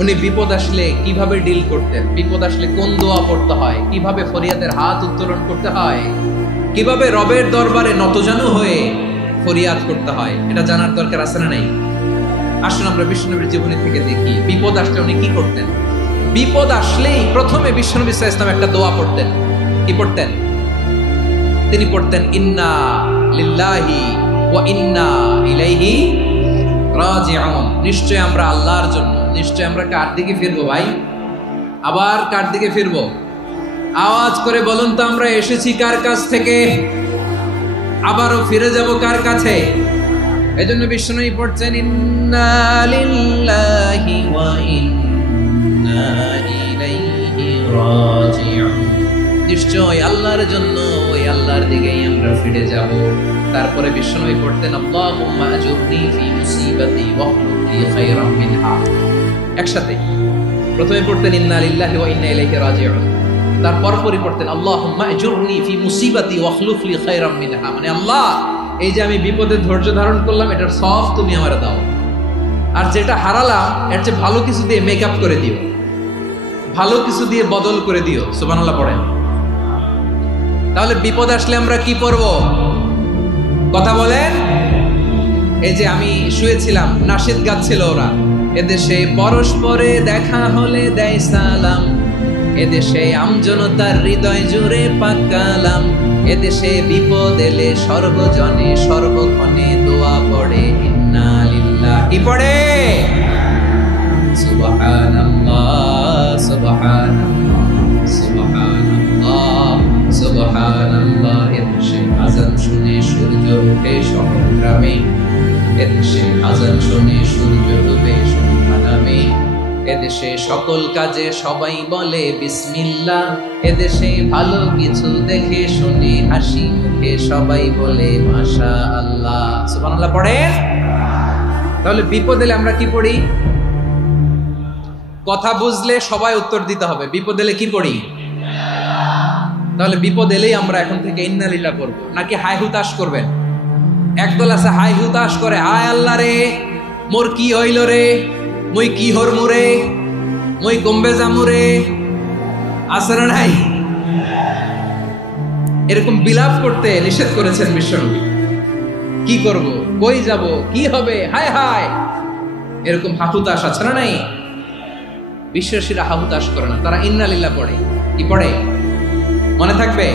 উনি বিপদ আসলে কিভাবে ডিল করতেন, বিপদ আসলে কোন দোয়া পড়তে হয়, কিভাবে ফরিয়াদের হাত উত্তোলন করতে হয়, কিভাবে রবের দরবারে নতজানু হয়ে ফরিয়াদ করতে হয়, এটা জানার দরকার আছে না নাই? আসুন আমরা বিশ্বনবীর জীবনী থেকে দেখি বিপদ আসলে উনি কি করতেন। বিপদ আসলেই প্রথমে বিশ্বনবী সাল্লাল্লাহু আলাইহি ওয়াসাল্লাম একটা দোয়া পড়তেন। কি পড়তেন? তিনি পড়তেন ইন্না লিল্লাহি ওয়া ইন্না ইলাইহি রাজিউন। নিশ্চয় আমরা আল্লাহর জন্য, নিশ্চয় আমরা কার দিকে ফিরবো ভাই? আবার কার দিকে ফিরবো? আওয়াজ করে বলুন তো, আমরা এসেছি কার কাছ থেকে, আবারও ফিরে যাব কার কাছে? এজন্য বিশ্বনবী পড়ছেন ইন্না লিল্লাহি ওয়া ইন্না ইলাইহি রাজিউন। নিশ্চয় আল্লাহর জন্য, ওই আল্লাহর দিকেই আমরা ফিরে যাব। তারপরে বিশ্বনবী পড়তেন আল্লাহুম্মা আজুরনি ফি মুসিবাতি ওয়াখলুফ লি খায়রাম মিনহা। একসাথে প্রথমে পড়তেন ইন্না লিল্লাহি ওয়া ইন্না ইলাইহি রাজিউন, তারপর পড়তেন আল্লাহুম্মা আজুরনি ফি মুসিবাতি ওয়াখলুফ লি খায়রাম মিনহা। মানে আল্লাহ, এই যে আমি বিপদে ধৈর্য ধারণ করলাম, এটার সব তুমি আমারে দাও, আর যেটা হারালাম এর চেয়ে ভালো কিছু দিয়ে মেকআপ করে দিও, ভালো কিছু দিয়ে বদল করে দিও। সুবহানাল্লাহ পড়েন। তাহলে বিপদ আসলে আমরা কি করব? কথা বলেন। এই যে আমি শুয়েছিলাম, নাশিদ গাচ্ছিল ওরা, এদেশে পরস্পরে দেখা হলে দেয় সালাম, এদেশে আমজনতার হৃদয় জুড়ে পাকালাম, এদেশে বিপদ এলে সর্বজনে সর্বক্ষণে দোয়া পড়ে ইন্না লিল্লাহি। কি পড়ে? সুবহানাল্লাহ সুবহানাল্লাহ সুবহানাল্লাহ সুবহানাল্লাহ। এদেশে আযান শুনে সূর্য ওঠে সংগ্রামে, এদেশে আযান শুনে সূর্য ডুবে সন্ধ্যা নামে, এদেশে সকল কাজে সবাই বলে বিসমিল্লাহ, এদেশে ভালো কিছু দেখে শুনে হাসি মুখে সবাই বলে মাশাআল্লাহ। সুবহানাল্লাহ পড়েন। তাহলে বিপদ এলে আমরা কি পড়ি? কথা বুঝলে সবাই উত্তর দিতে হবে। বিপদ এলে কি পড়ি? তাহলে বিপদ এলেই আমরা এখন থেকে ইন্না লিল্লাহ পড়বো, নাকি হাই হুতাশ করবেন? একদল আছে হাই হুতাশ করে, হায় আল্লাহ রে মোর কি হইল রে, মই কি হরমু রে, মই কমবে জামু রে, আছে না নাই? এরকম বিলাপ করতে নিষেধ করেছেন বিশ্বনবী। কি করব, কই যাব, কি হবে, হায় হায়, এরকম হাহুতাশ আছে না নাই? বিশ্বাসীরা হাহুতাশ করে না, তারা ইন্না লিল্লাহ পড়ে। কি পড়ে মনে থাকবে?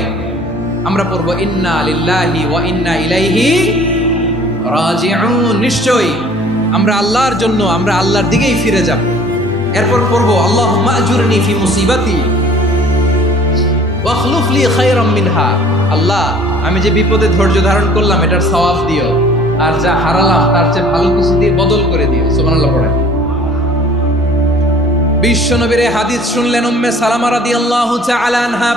আমরা পড়বো ইন্না লিল্লাহি ওয়া ইন্না ইলাইহি রাজিউন। নিশ্চয়ই আমরা আল্লাহর জন্য, আমরা আল্লাহর দিকেই ফিরে যাব। এরপর পড়বো আল্লাহুম্মা আজুরনি ফি মুসিবাতি ওয়াখলুফ লি খায়রাম মিনহা। আল্লাহ, আমি যে বিপদে ধৈর্য ধারণ করলাম এটার সওয়াব দিও, আর যা হারালাম তার চেয়ে ভালো কিছু দিয়ে বদল করে দিও। সুবহানাল্লাহ পড়েন। বিশ্বনবীর হাদিস শুনলেন উম্মে সালামা রাদিয়াল্লাহু তাআলা আনহা।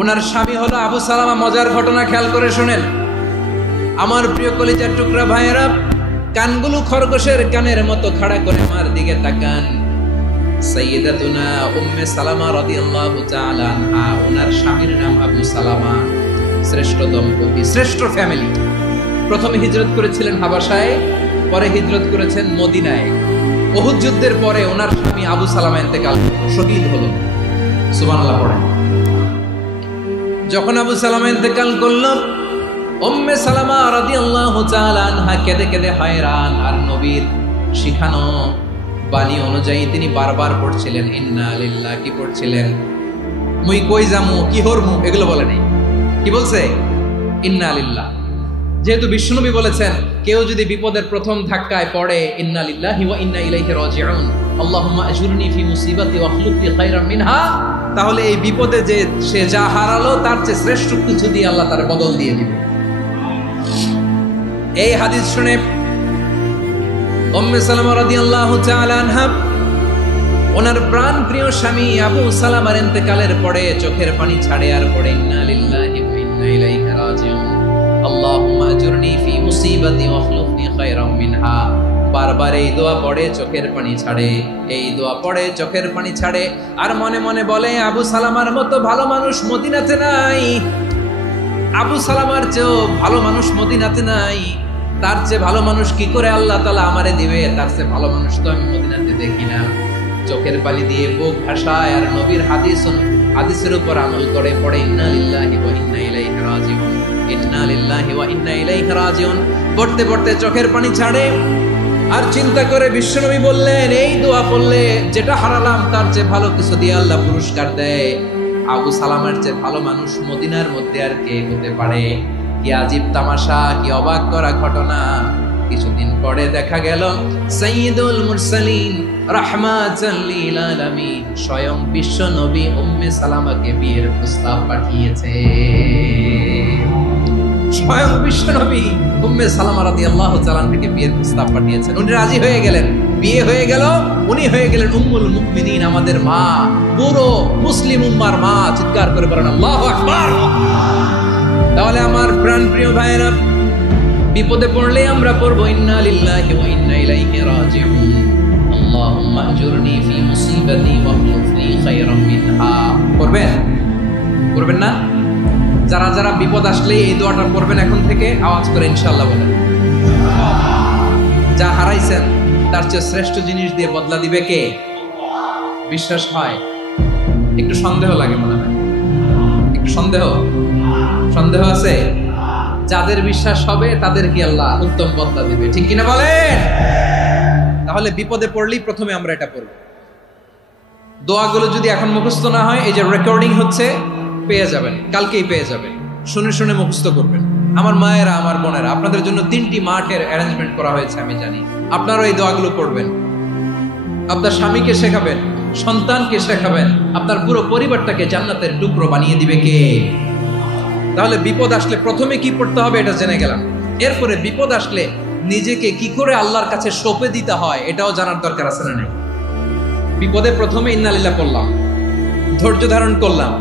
ওনার স্বামী হলো আবু সালামা। মজার ঘটনা খেয়াল করে শুনেন আমার প্রিয় কলিজার টুকরা ভাইয়েরা। কানগুলো খরগোশের কানের মতো খাড়া করে আমার দিকে তাকান। সাইয়্যিদাতুনা উম্মে সালামা রাদিয়াল্লাহু তাআলা আনহা, ওনার স্বামীর নাম আবু সালামা। শ্রেষ্ঠ দম্পতি, শ্রেষ্ঠ ফ্যামিলি। প্রথমে হিজরত করেছিলেন হাবাসায়, পরে হিজরত করেছেন মদিনায়। উহুদ যুদ্ধের পরে ওনার স্বামী আবু সালামা ইন্তেকাল, শহীদ হলো। সুবহানাল্লাহ পড়েন। যখন আবু সালামা ইন্তেকাল করল, উম্মে সালামা রাদিয়াল্লাহু তাআলা আনহা কেঁদে কেঁদে হয়রান। আর নবীর শিখানো বাণী অনুযায়ী তিনি বারবার পড়ছিলেন ইন্না লিল্লাহি। কি পড়ছিলেন? মুই কই যামু, কি হরমু, এগুলো বলে নাই। কি বলছে? ইন্না লিল্লাহ। যেহেতু বিশ্বনবী বলেছেন কেউ যদি বিপদের প্রথম ধাক্কায় পড়ে ইন্না লিল্লাহি ওয়া ইন্না ইলাইহি রাজিউন, আল্লাহুম্মা আজুরনি ফি মুসিবাতি ওয়াখলুফ লি খায়রাম মিনহা, তাহলে এই বিপদে যে সে যা হারালো তার চেয়ে শ্রেষ্ঠ কিছু দিয়ে আল্লাহ তার বদল দিয়ে দিবে। এই হাদিস শুনে উম্মে সালামা রাদিয়াল্লাহু তাআলা আনহা ওনার প্রাণ প্রিয় স্বামী আবু সালামার ইন্তেকালের পরে চোখের পানি ছাড়ে আর পড়ে ইন্না লিল্লাহি ওয়া ইন্না ইলাইহি রাজিউন, আল্লাহুম্মা আজুরনি ফি মুসিবাতি ওয়াখলুফনি খায়রাম মিনহা। বারবার এই দোয়া পড়ে চোখের পানি ছাড়ে, এই দোয়া পড়ে চোখের পানি ছাড়ে, আর মনে মনে বলে আবু সালামার মতো ভালো মানুষ মদিনাতে নাই, আবু সালামার চেয়েও ভালো মানুষ মদিনাতে নাই। তার চেয়ে ভালো মানুষ কি করে আল্লাহ তাআলা আমারে দিবে, তার চেয়ে ভালো মানুষ তো আমি মদিনাতে দেখি না। চোখের পানি দিয়ে বুক ভাসায় আর নবীর হাদিসের উপর আমল করে পড়ে ইন্না লিল্লাহি ওয়া ইন্না ইলাইহি রাজিউন, ইন্না লিল্লাহি ওয়া ইন্না ইলাইহি রাজিউন পড়তে পড়তে চোখের পানি ছাড়ে। আর চিন্তা করে বিশ্বনবী বললেন, এই দোয়া পড়লে যেটা হারালাম তার চেয়ে ভালো কিছু দিয়ে আল্লাহ পুরস্কার দেয়। আবু সালামার চেয়ে ভালো মানুষ মদিনার মধ্যে আর কে হতে পারে? কি আজীব তামাশা, কি অবাক করা ঘটনা। কিছুদিন পরে দেখা গেল সাইয়্যিদুল মুরসালিন রাহমাতাল লিল আলামিন স্বয়ং বিশ্ব নবী উম্মে সালামাকে বিয়ের প্রস্তাব পাঠিয়েছে। স্বয়ং বিশ্ব নবী উম্মে সালামা রাদিয়াল্লাহু তাআলা থেকে বিয়ের প্রস্তাব পাঠিয়েছেন। উনি রাজি হয়ে গেলেন, বিয়ে হয়ে গেল, উনি হয়ে গেলেন উম্মুল মুমিনিন, আমাদের মা, পুরো মুসলিম উম্মার মা। চিৎকার করে বলেন আল্লাহু আকবার। তাহলে আমার প্রাণপ্রিয় ভাইরা, বিপদে পড়লে আমরা পড়ব ইন্না লিল্লাহি ওয়া ইন্না ইলাইহি রাজিউন, আল্লাহুম্মা আজুরনি ফি মুসিবাতি ওয়া আখলিফনি খায়রাম মিনহা। করবেন না? যারা যারা বিপদ আসলে এই দোয়াটা পড়বেন এখন থেকে আওয়াজ করে ইনশাআল্লাহ বলেন। যা হারাইছেন তার চেয়ে শ্রেষ্ঠ জিনিস দিয়ে বদলা দিবে কে? বিশ্বাস হয়? একটু সন্দেহ লাগে মনে হয়, একটু সন্দেহ আছে? যাদের বিশ্বাস হবে তাদের কি আল্লাহ উত্তম বদলা দিবে, ঠিক কিনা বলেন? তাহলে বিপদে পড়লেই প্রথমে আমরা এটা পড়ব। দোয়াগুলো যদি এখন মুখস্থ না হয়, এই যে রেকর্ডিং হচ্ছে, পেয়ে যাবেন, কালকেই পেয়ে যাবেন। শুনে শুনে মুখস্থ করবেন। আমার মায়েরা, আমার বোনেরা, আপনাদের জন্য 3টি মাঠের অ্যারেঞ্জমেন্ট করা হয়েছে, আমি জানি। আপনারাও এই দোয়াগুলো পড়বেন, আপনার স্বামীকে শেখাবেন, সন্তানকে শেখাবেন, আপনার পুরো পরিবারটাকে জান্নাতের টুকরো বানিয়ে দিবে কে? তাহলে বিপদ আসলে প্রথমে কি পড়তে হবে এটা জেনে গেলাম। এরপরে বিপদ আসলে নিজেকে কি করে আল্লাহর কাছে সঁপে দিতে হয় এটাও জানার দরকার আছে না নাই? বিপদে প্রথমে ইন্না লিল্লাহ করলাম, ধৈর্য ধারণ করলাম,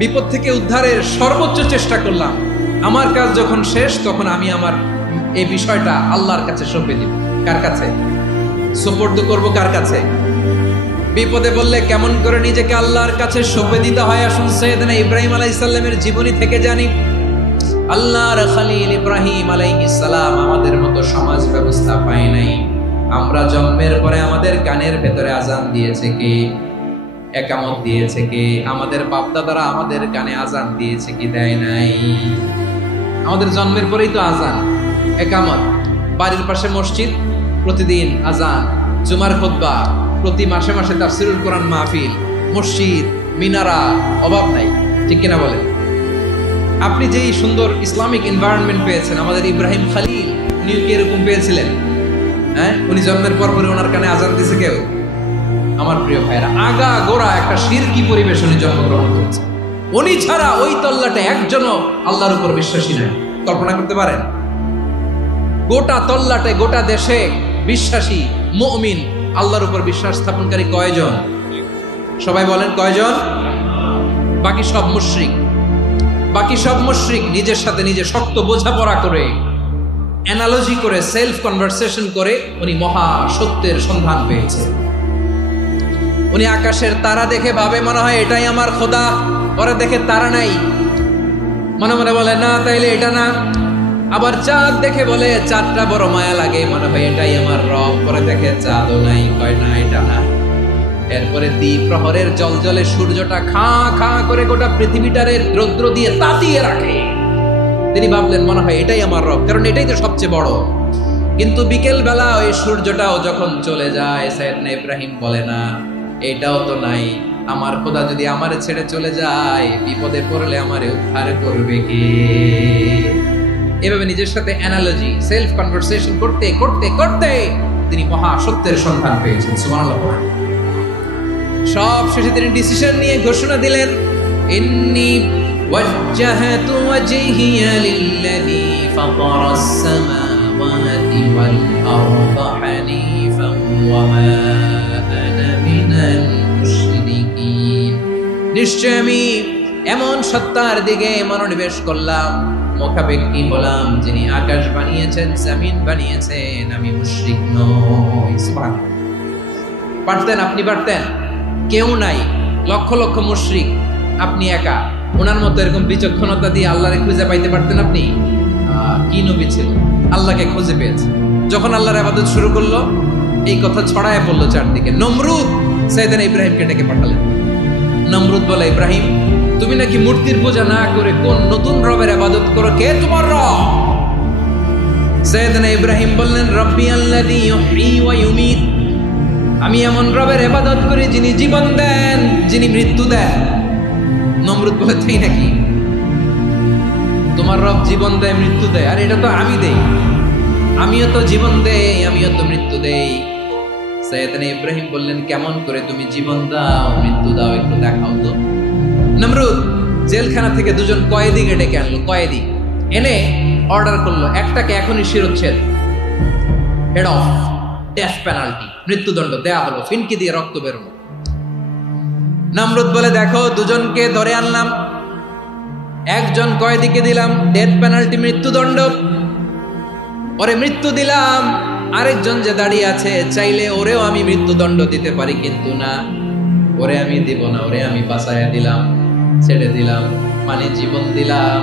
বিপদ থেকে উদ্ধারের সর্বোচ্চ চেষ্টা করলাম। আমার কাজ যখন শেষ, তখন আমি আমার এই বিষয়টা আল্লাহর কাছে সঁপে দিব। কার কাছে সুপর্দ করব? কার কাছে? বিপদে বললে কেমন করে নিজেকে আল্লাহর কাছে সঁপে দিতে হয়, আসুন সাইয়েদনা ইব্রাহিম আলাইহিস সালামের জীবনী থেকে জানি। আল্লাহর খলিল ইব্রাহিম আলাইহিস সালাম আমাদের মতো সমাজ ব্যবস্থা পায় নাই। আমরা জন্মের পরে আমাদের কানের ভেতরে আজান দিয়েছে কে? একামত দিয়েছে কে? আমাদের বাপদাদারা আমাদের কানে আজান দিয়েছে কি? দেয় নাই। আমাদের জন্মের পরেই তো আজান, একামত, বাড়ির পাশে মসজিদ, প্রতিদিন আজান, জুমার খুতবা, প্রতি মাসে মাসে তাফসীরুল কোরআন মাহফিল, মসজিদ, মিনারা, অভাব নাই, ঠিক কিনা বলেন? আপনি যেই সুন্দর ইসলামিক এনভায়রনমেন্ট পেয়েছেন, আমাদের ইব্রাহিম খলিল উনি কি এরকম পেয়েছিলেন? হ্যাঁ, উনি জন্মের পর পরে ওনার কানে আজান দিয়েছে কেউ? আমার প্রিয় ভাইরা, আগা গোড়া একটা শিরকি পরিবেশ উনি জন্মগ্রহণ করেছে। উনি ছাড়া ওই তল্লাটে একজনও আল্লাহর উপর বিশ্বাসী নয়। কল্পনা করতে পারেন? গোটা তল্লাটে, গোটা দেশে বিশ্বাসী মুমিন, আল্লাহর উপর বিশ্বাস স্থাপনকারী কয়জন? সবাই বলেন কয়জন? বাকি সব মুশরিক। নিজের সাথে নিজে শক্ত বোঝাপড়া করে, অ্যানালজি করে, সেলফ কনভারসেশন করে উনি মহা সত্যের সন্ধান পেয়েছে। উনি আকাশের তারা দেখে ভাবে মনে হয় এটাই আমার খোদা, পরে দেখে তারা নাই, মনে মনে বলে না তাইলে এটা না। আবার চাঁদ দেখে বলে চাঁদটা বড় মায়া লাগে, মনে হয় এটাই আমার রব, পরে দেখে চাঁদও নাই, কয় না এটা না। এরপরে দ্বীপ প্রহরের জলজলে সূর্যটা খাঁ করে গোটা পৃথিবীটারে রৌদ্র দিয়ে তাতিয়ে রাখে। তিনি ভাবলেন মনে হয় এটাই আমার রব, কারণ এটাই তো সবচেয়ে বড়। কিন্তু বিকেল বেলা ওই সূর্যটাও যখন চলে যায়, সাইয়েদনা ইব্রাহিম বলে না এটাও তো নাই, আমার খোদা যদি আমারে ছেড়ে চলে যায়, বিপদে পড়লে আমারে উদ্ধার করবে কে? এভাবে নিজের সাথে অ্যানালজি, সেলফ কনভারসেশন করতে করতে করতে তিনি মহা সত্যের সন্ধান পেয়েছেন। সুবহানাল্লাহ। সব শেষে তিনি ডিসিশন নিয়ে ঘোষণা দিলেন, ইন্নী ওয়াজ্জাহতু ওয়াজহিয়া লিল্লাযী ফাতারাস সামাওয়াতি ওয়াল আরদা হানিফান ওয়া মা আনা মিনাল মুশরিকিন। নিশ্চয় আমি এমন সত্তার দিকে মনোনিবেশ করলাম, মুখাপেক্ষী হলাম, যিনি আকাশ বানিয়েছেন, জমিন বানিয়েছেন, আমি মুশরিক নই। সুবহানাল্লাহ। পারতেন? আপনি পারতেন? কেউ নাই, লক্ষ লক্ষ মুশরিক, আপনি একা। ওনার মতো এরকম বিচক্ষণতা দিয়ে আল্লাহরে খুঁজে পাইতে পারতেন আপনি? কি নবী ছিল! আল্লাহকে খুঁজে পেয়েছে। যখন আল্লাহর ইবাদত শুরু করলো, এই কথা ছড়ায় পড়লো চারদিকে। নমরুদ সাইয়েদনা ইব্রাহিমকে ডেকে পাঠালেন। নমরুদ বলে, ইব্রাহিম, তুমি নাকি মূর্তির পূজা না করে কোন নতুন রবের ইবাদত করো, কে তোমার রব? সাইয়েদনা ইব্রাহিম বললেন, রব্বি আল্লাযী ইউহয়ী ওয়া ইউমীত, আমি এমন রবের ইবাদত করি যিনি জীবন দেন, যিনি মৃত্যু দেন। নমরুদ বলে, তাই নাকি? তোমার রব জীবন দেয়, মৃত্যু দেয়, আর এটা তো আমি দেই। আমিও তো জীবন দেই, আমিও তো মৃত্যু দেই। সাইয়েদনা ইব্রাহিম বললেন, কেমন করে তুমি জীবন দাও, মৃত্যু দাও, একটু দেখাও তো। নমরুদ জেলখানা থেকে দুজন কয়েদিকে ডেকে আনলো। কয়েদি এনে অর্ডার করলো, একটাকে এখনই শিরোচ্ছেদ, হেড অফ, ডেথ পেনাল্টি, মৃত্যুদণ্ড দেয়া হলো, ফিনকি দিয়ে রক্ত বেরোনো। নমরুদ বলে, দেখো, দুজনকে ধরে আনলাম, একজন কয়েদিকে দিলাম ডেথ পেনাল্টি, মৃত্যুদণ্ড, ওরে মৃত্যু দিলাম। আরেকজন যে দাঁড়িয়ে আছে, চাইলে ওরেও আমি মৃত্যুদণ্ড দিতে পারি, কিন্তু না, ওরে আমি দিব না, ওরে আমি বাঁচাইয়া দিলাম, ছেড়ে দিলাম, মানে জীবন দিলাম।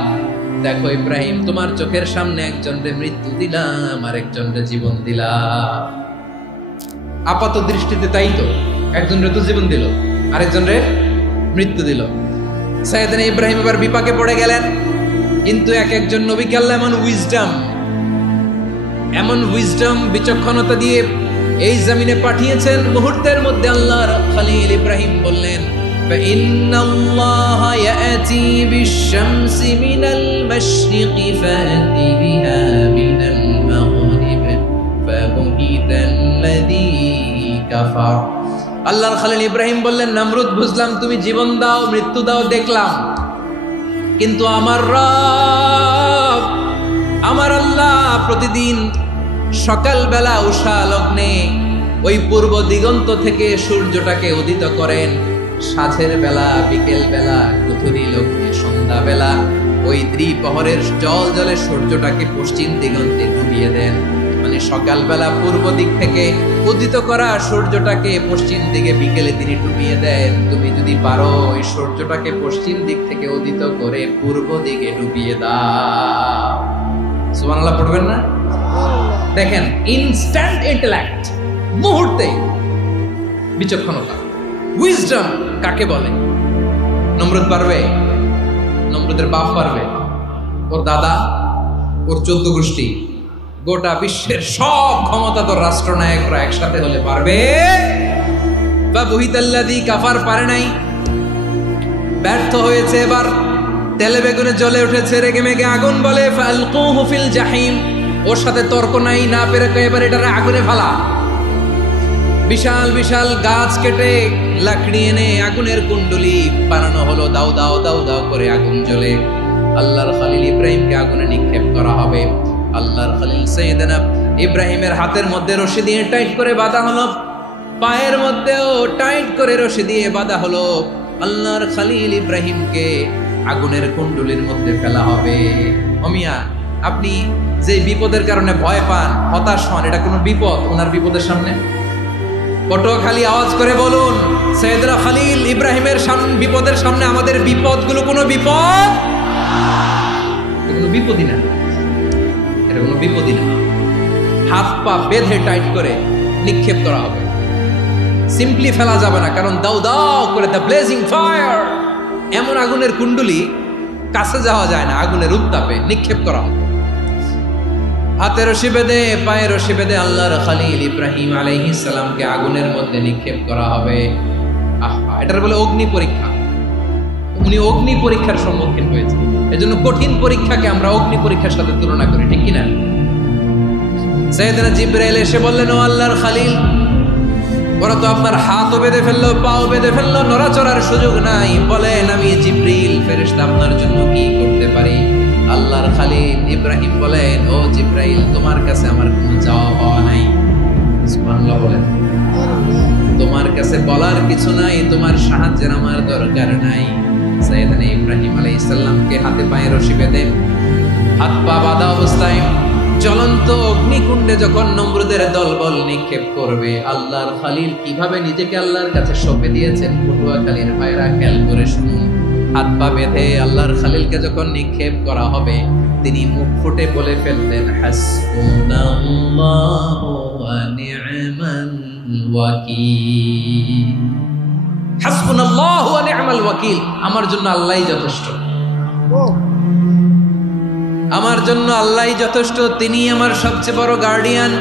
দেখো ইব্রাহিম, তোমার চোখের সামনে একজনরে মৃত্যু দিলাম, আরেকজনরে জীবন দিলাম। আপাত দৃষ্টিতে তাই তো, একজনরে তো জীবন দিল, আরেকজনরে মৃত্যু দিল। সাইয়েদনা ইব্রাহিম এবার বিপাকে পড়ে গেলেন। কিন্তু এক একজন নবীকে আল্লাহ এমন উইজডম বিচক্ষণতা দিয়ে এই জমিনে পাঠিয়েছেন, মুহূর্তের মধ্যে আল্লাহর খলিল ইব্রাহিম বললেন, ফাইন্নাল্লাহা ইয়াতি বিশ-শামসি মিনাল মাশরিকি ফাতি বিহা মিনাল মাগরিব ফাবুহিতাল্লাযী কাফার। আল্লাহর খলিল ইব্রাহিম বললেন, নমরুদ, বুঝলাম তুমি জীবন দাও, মৃত্যু দাও, দেখলাম, কিন্তু আমার রব, আমার আল্লাহ প্রতিদিন সকালবেলা উষা লগ্নে ওই পূর্ব দিগন্ত থেকে সূর্যটাকে উদিত করেন, সাঁঝের বেলা, বিকেল বেলা, গধূলি লগ্নে, সন্ধ্যা বেলা ওই দ্বিপ্রহরের জল জলে সূর্যটাকে পশ্চিম দিগন্তে ডুবিয়ে দেন। মানে সকালবেলা পূর্ব দিক থেকে উদিত করা সূর্যটাকে পশ্চিম দিকে বিকেলে তিনি ডুবিয়ে দেন। তুমি যদি পারো ওই সূর্যটাকে পশ্চিম দিক থেকে উদিত করে পূর্ব দিকে ডুবিয়ে দাও। সুবহানাল্লাহ পড়বেন না? দেখেন, ইনস্ট্যান্ট ইন্টেলেক্ট, মুহূর্তে বিচক্ষণতা, উইজডম কাকে বলে? নমরুদ পারবে? নমরুদের বাপ পারবে? ওর দাদা, ওর 14 গোষ্ঠী, গোটা বিশ্বের সব ক্ষমতাধর রাষ্ট্রনায়করা একসাথে হলে পারবে? ফাবুহিতাল্লাযী কাফার পারে নাই, ব্যর্থ হয়েছে। এবার তেলে বেগুনে জ্বলে উঠেছে, রেগে মেগে আগুন বলে, ফালকুহু ফিল জাহিম। ওর সাথে তর্ক নাই, না পেরে এবার এটারে আগুনে ফেলা। বিশাল বিশাল গাছ কেটে লাকড়ি এনে আগুনের কুণ্ডলি বানানো হলো, দাও দাও দাও দাও করে আগুন জ্বলে। আল্লাহর খলিল ইব্রাহিমকে আগুনে নিক্ষেপ করা হবে। আল্লাহর খলিল সাইয়েদনা ইব্রাহিমের হাতের মধ্যে রশি দিয়ে টাইট করে বাঁধা হলো, পায়ের মধ্যেও টাইট করে রশি দিয়ে বাঁধা হলো। আল্লাহর খলিল ইব্রাহিমকে আগুনের কুণ্ডলির মধ্যে ফেলা হবে। ওমিয়া, আপনি যে বিপদের কারণে ভয় পান, হতাশ হন, এটা কোনো বিপদ ওনার বিপদের সামনে? পটুয়াখালী আওয়াজ করে বলুন, সাইয়েদনা খলিল ইব্রাহিমের বিপদের সামনে আমাদের বিপদগুলো কোনো বিপদ? কোনো বিপদই না, এটা কোনো বিপদই না। হাত পা বেঁধে টাইট করে নিক্ষেপ করা হবে, সিম্পলি ফেলা যাবে না, কারণ দাও দাও করে দ্য ব্লেজিং ফায়ার, এমন আগুনের কুণ্ডলি, কাছে যাওয়া যায় না, আগুনের উত্তাপে নিক্ষেপ করা হবে। হাতে রশি বেঁধে, পায়ে রশি বেঁধে আল্লাহর খলিল ইব্রাহিম আলাইহিস সালামকে আগুনের মধ্যে নিক্ষেপ করা হবে। আহা, এটার বলে অগ্নি পরীক্ষা। উনি অগ্নি পরীক্ষার সম্মুখীন হয়েছে, এজন্য কঠিন পরীক্ষাকে আমরা অগ্নি পরীক্ষার সাথে তুলনা করি, ঠিক কিনা? সাইয়েদনা জিবরাইল এসে বললেন, ও আল্লাহর খলিল, ওরা তো আপনার হাতও বেঁধে ফেললো, পাও বেঁধে ফেললো, নড়াচড়ার সুযোগ নাই, বলেন আমি জিবরিল ফেরেশতা আপনার জন্য কি করতে পারি? আল্লাহর খলিল ইব্রাহিম বলেন, ও জিবরাইল, তোমার কাছে আমার কোনো চাওয়া পাওয়া নাই। সুবহানাল্লাহ বলেন, তোমার কাছে বলার কিছু নাই, তোমার সাহায্যের আমার দরকার নাই। সাইয়েদনা ইব্রাহিম আলাইহিস সালামকে হাতে পায়ে রশি বেঁধে, হাত পা বাঁধা অবস্থায় জ্বলন্ত অগ্নিকুণ্ডে যখন নমরুদের দলবল নিক্ষেপ করবে, আল্লাহর খলিল কিভাবে নিজেকে আল্লাহর কাছে সঁপে দিয়েছেন, পটুয়াখালীর ভাইরা খেয়াল করে শুনুন। হাত পা বেঁধে আল্লাহর খলিলকে যখন নিক্ষেপ করা হবে, তিনি মুখ ফুটে বলে ফেলতেন হাসবুনাল্লাহু ওয়া নি'মাল ওয়াকিল। হাসবুনাল্লাহু ওয়া নি'মাল ওয়াকিল, আমার জন্য আল্লাহই যথেষ্ট, আমার জন্য আল্লাহই যথেষ্ট। তিনি আমার সবচেয়ে বড় গার্ডিয়ান,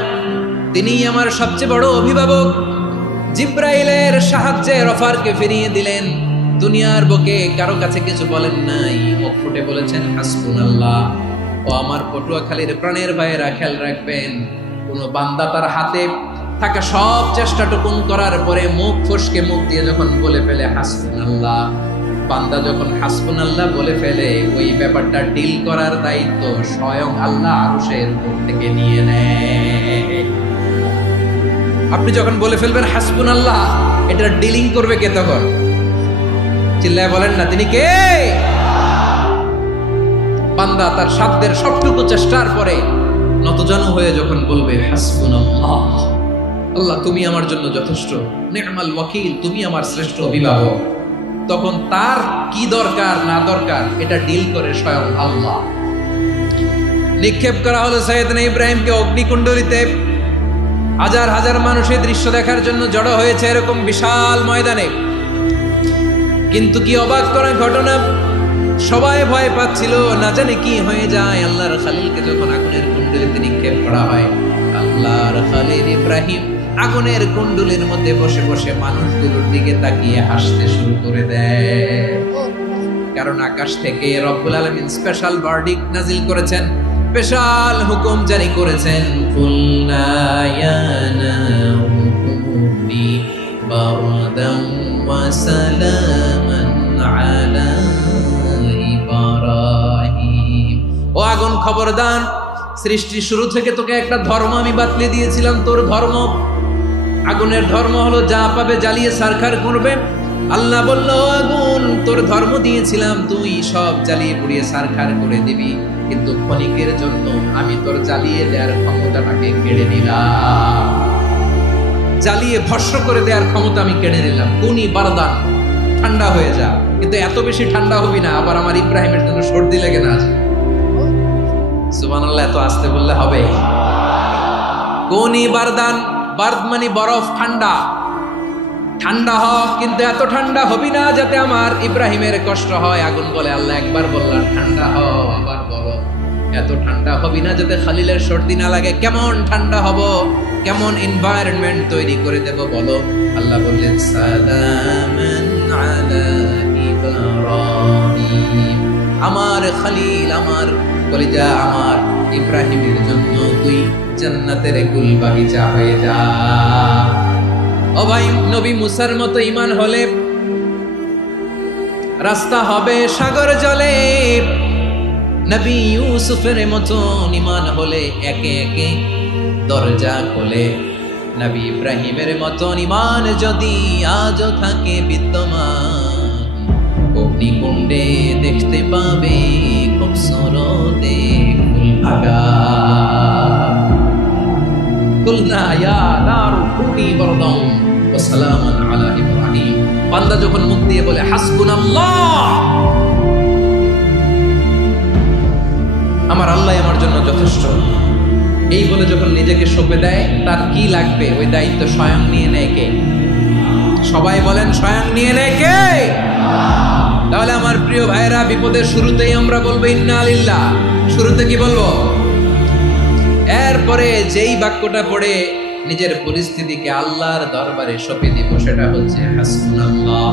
তিনি আমার সবচেয়ে বড় অভিভাবক। জিব্রাইলের সাহায্যে রফারকে ফিরিয়ে দিলেন। দুনিয়ার বুকে কারো কাছে কিছু বলেন নাই, মুখ ফুটে বলেছেন হাসবুনাল্লাহ। ও আমার পটুয়াখালীর প্রাণের ভাইয়েরা, খেয়াল রাখবেন, কোন বান্দা তার হাতে থাকা সব চেষ্টাটুকুন করার পরে মুখ ফসকে মুখ দিয়ে যখন বলে ফেলে হাসবুনাল্লাহ, বান্দা যখন হাসবুনাল্লাহ বলে ফেলে, ওই ব্যাপারটা ডিল করার দায়িত্ব স্বয়ং আল্লাহ আরশের উপর থেকে নিয়ে নেয়। আপনি যখন বলে ফেলবেন হাসবুনাল্লাহ, এটা ডিলিং করবে কে তখন? চিল্লায় বলেন না, তিনি কে? বান্দা তার সাধ্যের সবটুকু চেষ্টার পরে নতজানু হয়ে যখন বলবে হাসবুনাল্লাহ, আল্লাহ তুমি আমার জন্য যথেষ্ট, নি'মাল ওয়াকিল, তুমি আমার শ্রেষ্ঠ অভিভাবক, তখন তার কি দরকার না দরকার এটা ডিল করে স্বয়ং আল্লাহ। নিক্ষেপ করা হলো সাইয়েদনা ইব্রাহিমকে অগ্নিকুণ্ডলিতে। হাজার হাজার মানুষ এই দৃশ্য দেখার জন্য জড়ো হয়েছে এরকম বিশাল ময়দানে। কিন্তু কি অবাক করা ঘটনা, সবাই ভয় পাচ্ছিল, না জানে কি হয়ে যায়। আল্লাহর খালিলকে যখন আগুনের কুণ্ডলিতে নিক্ষেপ করা হয়, আল্লাহর খালিল ইব্রাহিম আগুনের কুণ্ডলীর মধ্যে বসে বসে মানুষগুলোর দিকে তাকিয়ে হাসতে শুরু করে দেয়। কারণ আকাশ থেকে রব্বুল আলামিন স্পেশাল ভার্ডিক্ট নাজিল করেছেন, স্পেশাল হুকুম জারি করেছেন, কুলনা ইয়া নারু কুনি বারদান ওয়া সালামান আলা ইব্রাহিম। ও আগুন খবরদার, সৃষ্টির শুরু থেকে তোকে একটা ধর্ম আমি বাতলে দিয়েছিলাম, তোর ধর্ম, আগুনের ধর্ম হলো যা পাবে জ্বালিয়ে সারখার করবে। আল্লাহ বলল, আগুন তোর ধর্ম দিয়েছিলাম, তুই সব জ্বালিয়ে পুড়িয়ে সারখার করে দিবি, কিন্তু ক্ষণিকের জন্য আমি তোর জ্বালিয়ে দেওয়ার ক্ষমতাটাকে কেড়ে নিলাম, জ্বালিয়ে ভস্ম করে দেওয়ার ক্ষমতা আমি কেড়ে নিলাম। কুনি বারদান, ঠান্ডা হয়ে যা, কিন্তু এত বেশি ঠান্ডা হবি না আবার আমার ইব্রাহিমের জন্য সর্দি লেগে না যায়। সুবহানাল্লাহ, এত আসতে বললে হবে? কুনি বারদান, বার্দ মানে বরফ, ঠান্ডা, ঠান্ডা হ, কিন্তু এত ঠান্ডা হবি না যাতে আমার ইব্রাহিমের কষ্ট হয়। আগুন বলে, আল্লাহ একবার বললাম ঠান্ডা হ, আবার বলো এত ঠান্ডা হবি না যাতে খালিলের সর্দি না লাগে। কেমন ঠান্ডা হব, কেমন এনভায়রনমেন্ট তৈরি করে দেব বলো? আল্লাহ বললেন সালামান আলা ইব্রাহিম, আমার খালিল, আমার কলিজা, আমার ইব্রাহিমের জন্য তুই জান্নাতের গুল বাগিচা হয়ে যা। ও ভাই, নবী মুসার মতো ঈমান হলে রাস্তা হবে সাগর জলে, নবী ইউসুফের মতো ঈমান হলে একে একে দরজা খোলে। নবী ইব্রাহিমের মতো ঈমান যদি আজও থাকে বিদ্যমান, অগ্নিকুণ্ডে দেখতে পাবে খুবসুরতে ফুলভাগা। কুলনা ইয়া নারু কুনি বারদান ওয়া সালামান আলা ইব্রাহিম। বান্দা যখন মুখ দিয়ে বলে হাসবুনাল্লাহ, আমার আল্লাহ আমার জন্য যথেষ্ট, এই বলে যখন নিজেকে সঁপে দেয়, তার কি লাগবে ওই দায়িত্ব স্বয়ং নিয়ে নেয় কে? সবাই বলেন, স্বয়ং নিয়ে নেয় কে? তাহলে আমার প্রিয় ভাইরা, বিপদের শুরুতেই আমরা বলবো ইন্না লিল্লাহ। শুরুতে কি বলবো? এরপরে যেই বাক্যটা পড়ে নিজের পরিস্থিতিকে আল্লাহর দরবারে সঁপে দিব, সেটা হচ্ছে হাসবুনাল্লাহ।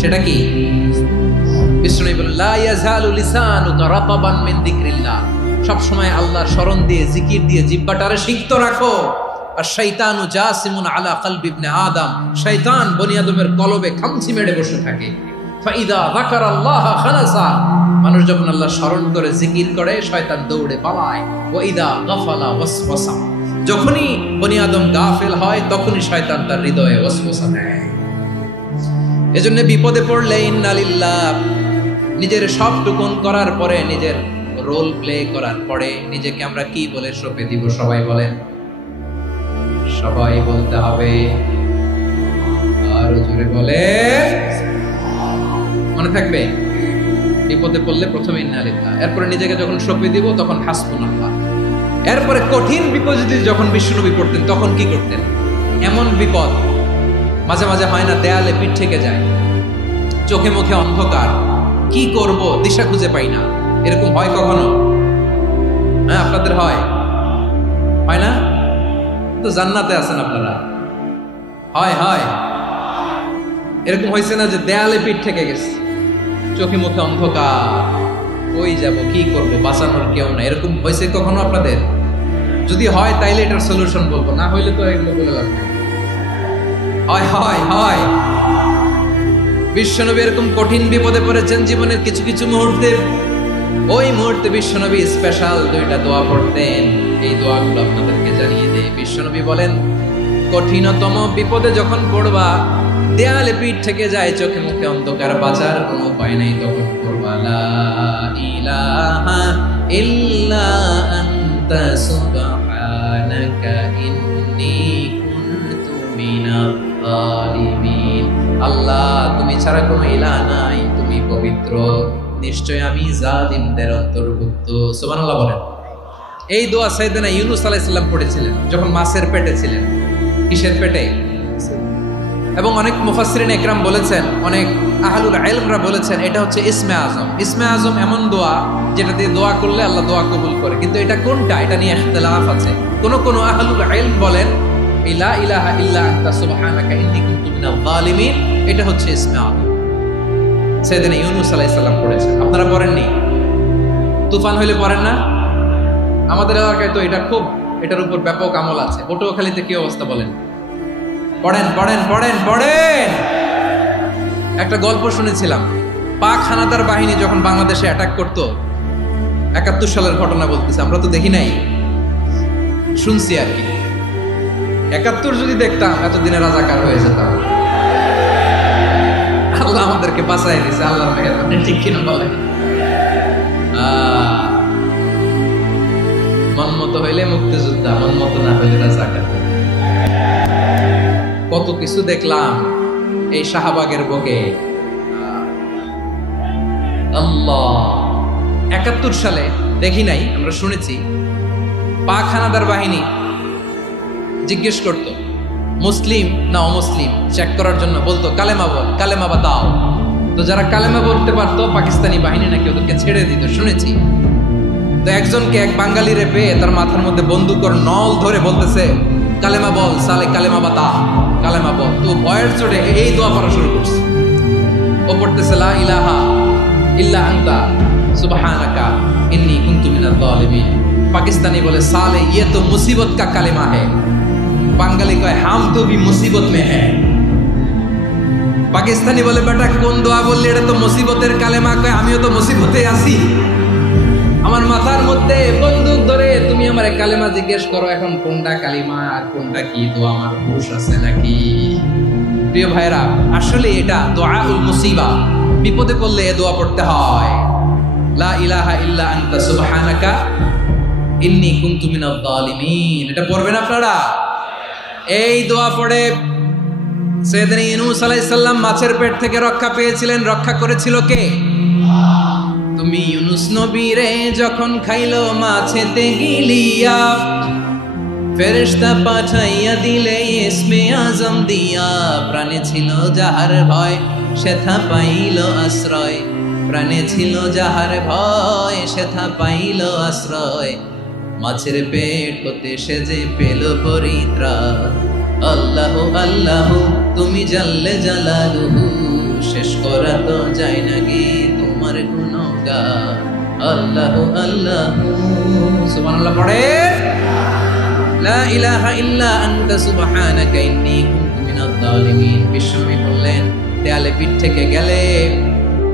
সেটা কি? বিষ্ণু বলেন, লা ইয়াজালু লিসানুকা রাতাবান মিন যিকরিল্লাহ, সব সময় আল্লাহর স্মরণ দিয়ে, জিকির দিয়ে জিহ্বাটারে সিক্ত রাখো। আর শয়তানু জাসিমুন আলা কলবি ইবনে আদম, শয়তান বনি আদমের কলবে খামচি মেরে বসে থাকে। ফাইদা যাকারাল্লাহ খানাসা, মানুষ যখন আল্লাহ স্মরণ করে, জিকির করে, শয়তান দৌড়ে পালায়। ওয়া ইদা গাফালা ওয়াসওয়াসা, যখনই বনি আদম গাফেল হয়, তখনই শয়তান তার হৃদয়ে ওয়াসওয়াসা দেয়। এজন্য বিপদে পড়লে ইন্না লিল্লাহ, নিজের সবটুকুন করার পরে, নিজের রোল প্লে করার পরে নিজেকে আমরা কি বলে সঁপে দিব? সবাই বলেন, সবাই বলতে হবে, আরো জোরে বলে, মনে থাকবে? বিপদে পড়লে প্রথমে ইন্না লিল্লাহ, এরপরে নিজেকে যখন সঁপে দিব তখন হাসবুনাল্লাহ। এরপরে কঠিন বিপদ যখন বিশ্বনবী পড়তেন তখন কি করতেন? এমন বিপদ মাঝে মাঝে হয় না, দেয়ালে পিঠ থেকে যায়, চোখে মুখে অন্ধকার, কি করব দিশা খুঁজে পাই না, এরকম হয় কখনো? হ্যাঁ, আপনাদের হয় না? তো জান্নাতে আছেন আপনারা। হয় হয় এরকম হয়েছে না যে দেয়ালে পিঠ থেকে গেছে, চোখে মুখে অন্ধকার, কই যাব, কি করব, বাঁচানোর কেউ না, এরকম হয়েছে কখনো আপনাদের? যদি হয় তাইলে এটার সলিউশন বলবো, না হইলে তো এগুলো বলে লাভ নেই। হয় হয় হয় বিশ্বনবী এরকম কঠিন বিপদে পড়েছেন জীবনের কিছু কিছু মুহূর্তে। ওই মুহূর্তে বিশ্বনবী স্পেশাল 2টা দোয়া পড়তেন। এই দোয়াগুলো আপনাদেরকে জানিয়ে দেয়। বিশ্বনবী বলেন, কঠিনতম বিপদে যখন পড়বা, দেয়ালে পিঠ থেকে যায়, চোখে মুখে অন্ধকার, বাঁচার কোনো উপায় নাই, তখন পড়বা লা ইলাহা ইল্লা আনতা সুবহানাকা ইন্নী কুনতু মিনাজ জালিমিন। আল্লাহ, তুমি ছাড়া কোনো ইলাহ নাই, তুমি পবিত্র, নিশ্চয় আমি জালিমদের অন্তর্ভুক্ত। সুবহানাল্লাহ বলেন। এই দোয়া সাইয়েদনা ইউনূস আলাইহিস সালাম পড়েছিলেন যখন মাছের পেটে ছিলেন। কিসের পেটে? এবং অনেক মুফাসসিরিন ইকরাম বলেছেন, অনেক আহলুল ইলমরা বলেছেন এটা হচ্ছে ইসমে আজম। ইসমে আজম এমন দোয়া যেটা দিয়ে দোয়া করলে আল্লাহ দোয়া কবুল করে, কিন্তু এটা কোনটা, এটা নিয়ে ইখতিলাফ আছে। কোন আহলুল ইলম বলেন লা ইলাহা ইল্লা আনতা সুবহানাকা ইন্নী কুনতু মিনাজ জালিমিন, এটা হচ্ছে ইসমে আজম। সাইয়েদনা ইউনূস আলাইহিস সালাম পড়েছেন, আপনারা পড়েননি? তুফান হইলে পড়েন না? আমাদের এলাকায় তো এটার উপর ব্যাপক আমল আছে। পটুয়াখালীতে কি অবস্থা বলেন? পড়েন পড়েন পড়েন পড়েন। একটা গল্প শুনেছিলাম, পাক হানাদার বাহিনী যখন বাংলাদেশে অ্যাটাক করতো, 71 সালের ঘটনা বলতেছে, আমরা তো দেখি নাই, শুনছি আর কি। 71 যদি দেখতাম এতদিনে রাজাকার হয়ে যেতাম। আল্লাহ আমাদেরকে বাঁচাই দিয়েছে, আল্লাহর মেহেরবানি, ঠিক কিনা বলেন? মন মতো হইলে মুক্তিযোদ্ধা, মন মতো না হইলে রাজাকার। কত কিছু দেখলাম এই শাহবাগের বুকে। আল্লাহ, 71 সালে দেখি নাই, আমরা শুনেছি পাক হানাদার বাহিনী জিজ্ঞেস করতো মুসলিম না অমুসলিম চেক করার জন্য, বলতো কালেমা বল, কালেমা বাতাও। তো যারা কালেমা বলতে পারতো পাকিস্তানি বাহিনী নাকি ওদেরকে ছেড়ে দিত, শুনেছি। তো একজনকে, এক বাঙালিরে পেয়ে তার মাথার মধ্যে বন্দুকর নল ধরে বলতেছে কালেমা বল সালে, কালেমা বাতা, কালেমা বল। তো ভয়ের চোটে এই দোয়া পড়া শুরু করছে। ও পড়তেছে লা ইলাহা ইল্লা আনতা সুবহানাকা ইন্নী কুনতু মিনাজ জালিমিন। পাকিস্তানি বলে সালে ये तो मुसीबत का কালেমা है। বাঙালি কয় হাম তো ভি মুসিবত মে হ্যায়। পাকিস্তানি বলে বেটা কোন দোয়া বললি, এটা তো মুসিবতের কালেমা। কয় আমিও তো মুসিবতে আছি, আমার মাথার মধ্যে বন্দুক ধরে তুমি আমার কালেমা জিজ্ঞেস করো, এখন কোনটা কালিমা আর কোনটা কি দোয়া, আমার হুঁশ আছে নাকি? প্রিয় ভাইরা, আসলে এটা দুআউল মুসিবা, বিপদে পড়লে এ দোয়া পড়তে হয়। লা ইলাহা ইল্লা আনতা সুবহানাকা ইন্নী কুনতু মিনাজ জালিমিন, এটা পড়বেন আপনারা। এই দোয়া পড়ে সাইয়েদনা ইউনূস আলাইহিস সালাম মাছের পেট থেকে রক্ষা পেয়েছিলেন। রক্ষা করেছিল কে? তুমি ইউনূস নবীরে যখন খাইলো মাছেতে গিলিয়া, ফেরেশতা পাঠাইয়া দিলে ইসমে আজম দিয়া। প্রাণে ছিল যাহার ভয় সেথা পাইল আশ্রয়, প্রাণে ছিল যাহার ভয় সেথা পাইল আশ্রয়। মাছের পেট হতে সে যে পেল পরিত্রাণ। আল্লাহু আল্লাহু তুমি জাল্লে জালালুহু, শেষ করা তো যায় না গে তোমার গুণগান। আল্লাহু আল্লাহু সুবহানাল্লাহ পড়ে লা ইলাহা ইল্লা আনতা সুবহানাকা ইন্নী কুনতু মিনাজ জালিমিন। বিশ্বনবী বললেন, দেয়ালে পিঠ থেকে গেলে,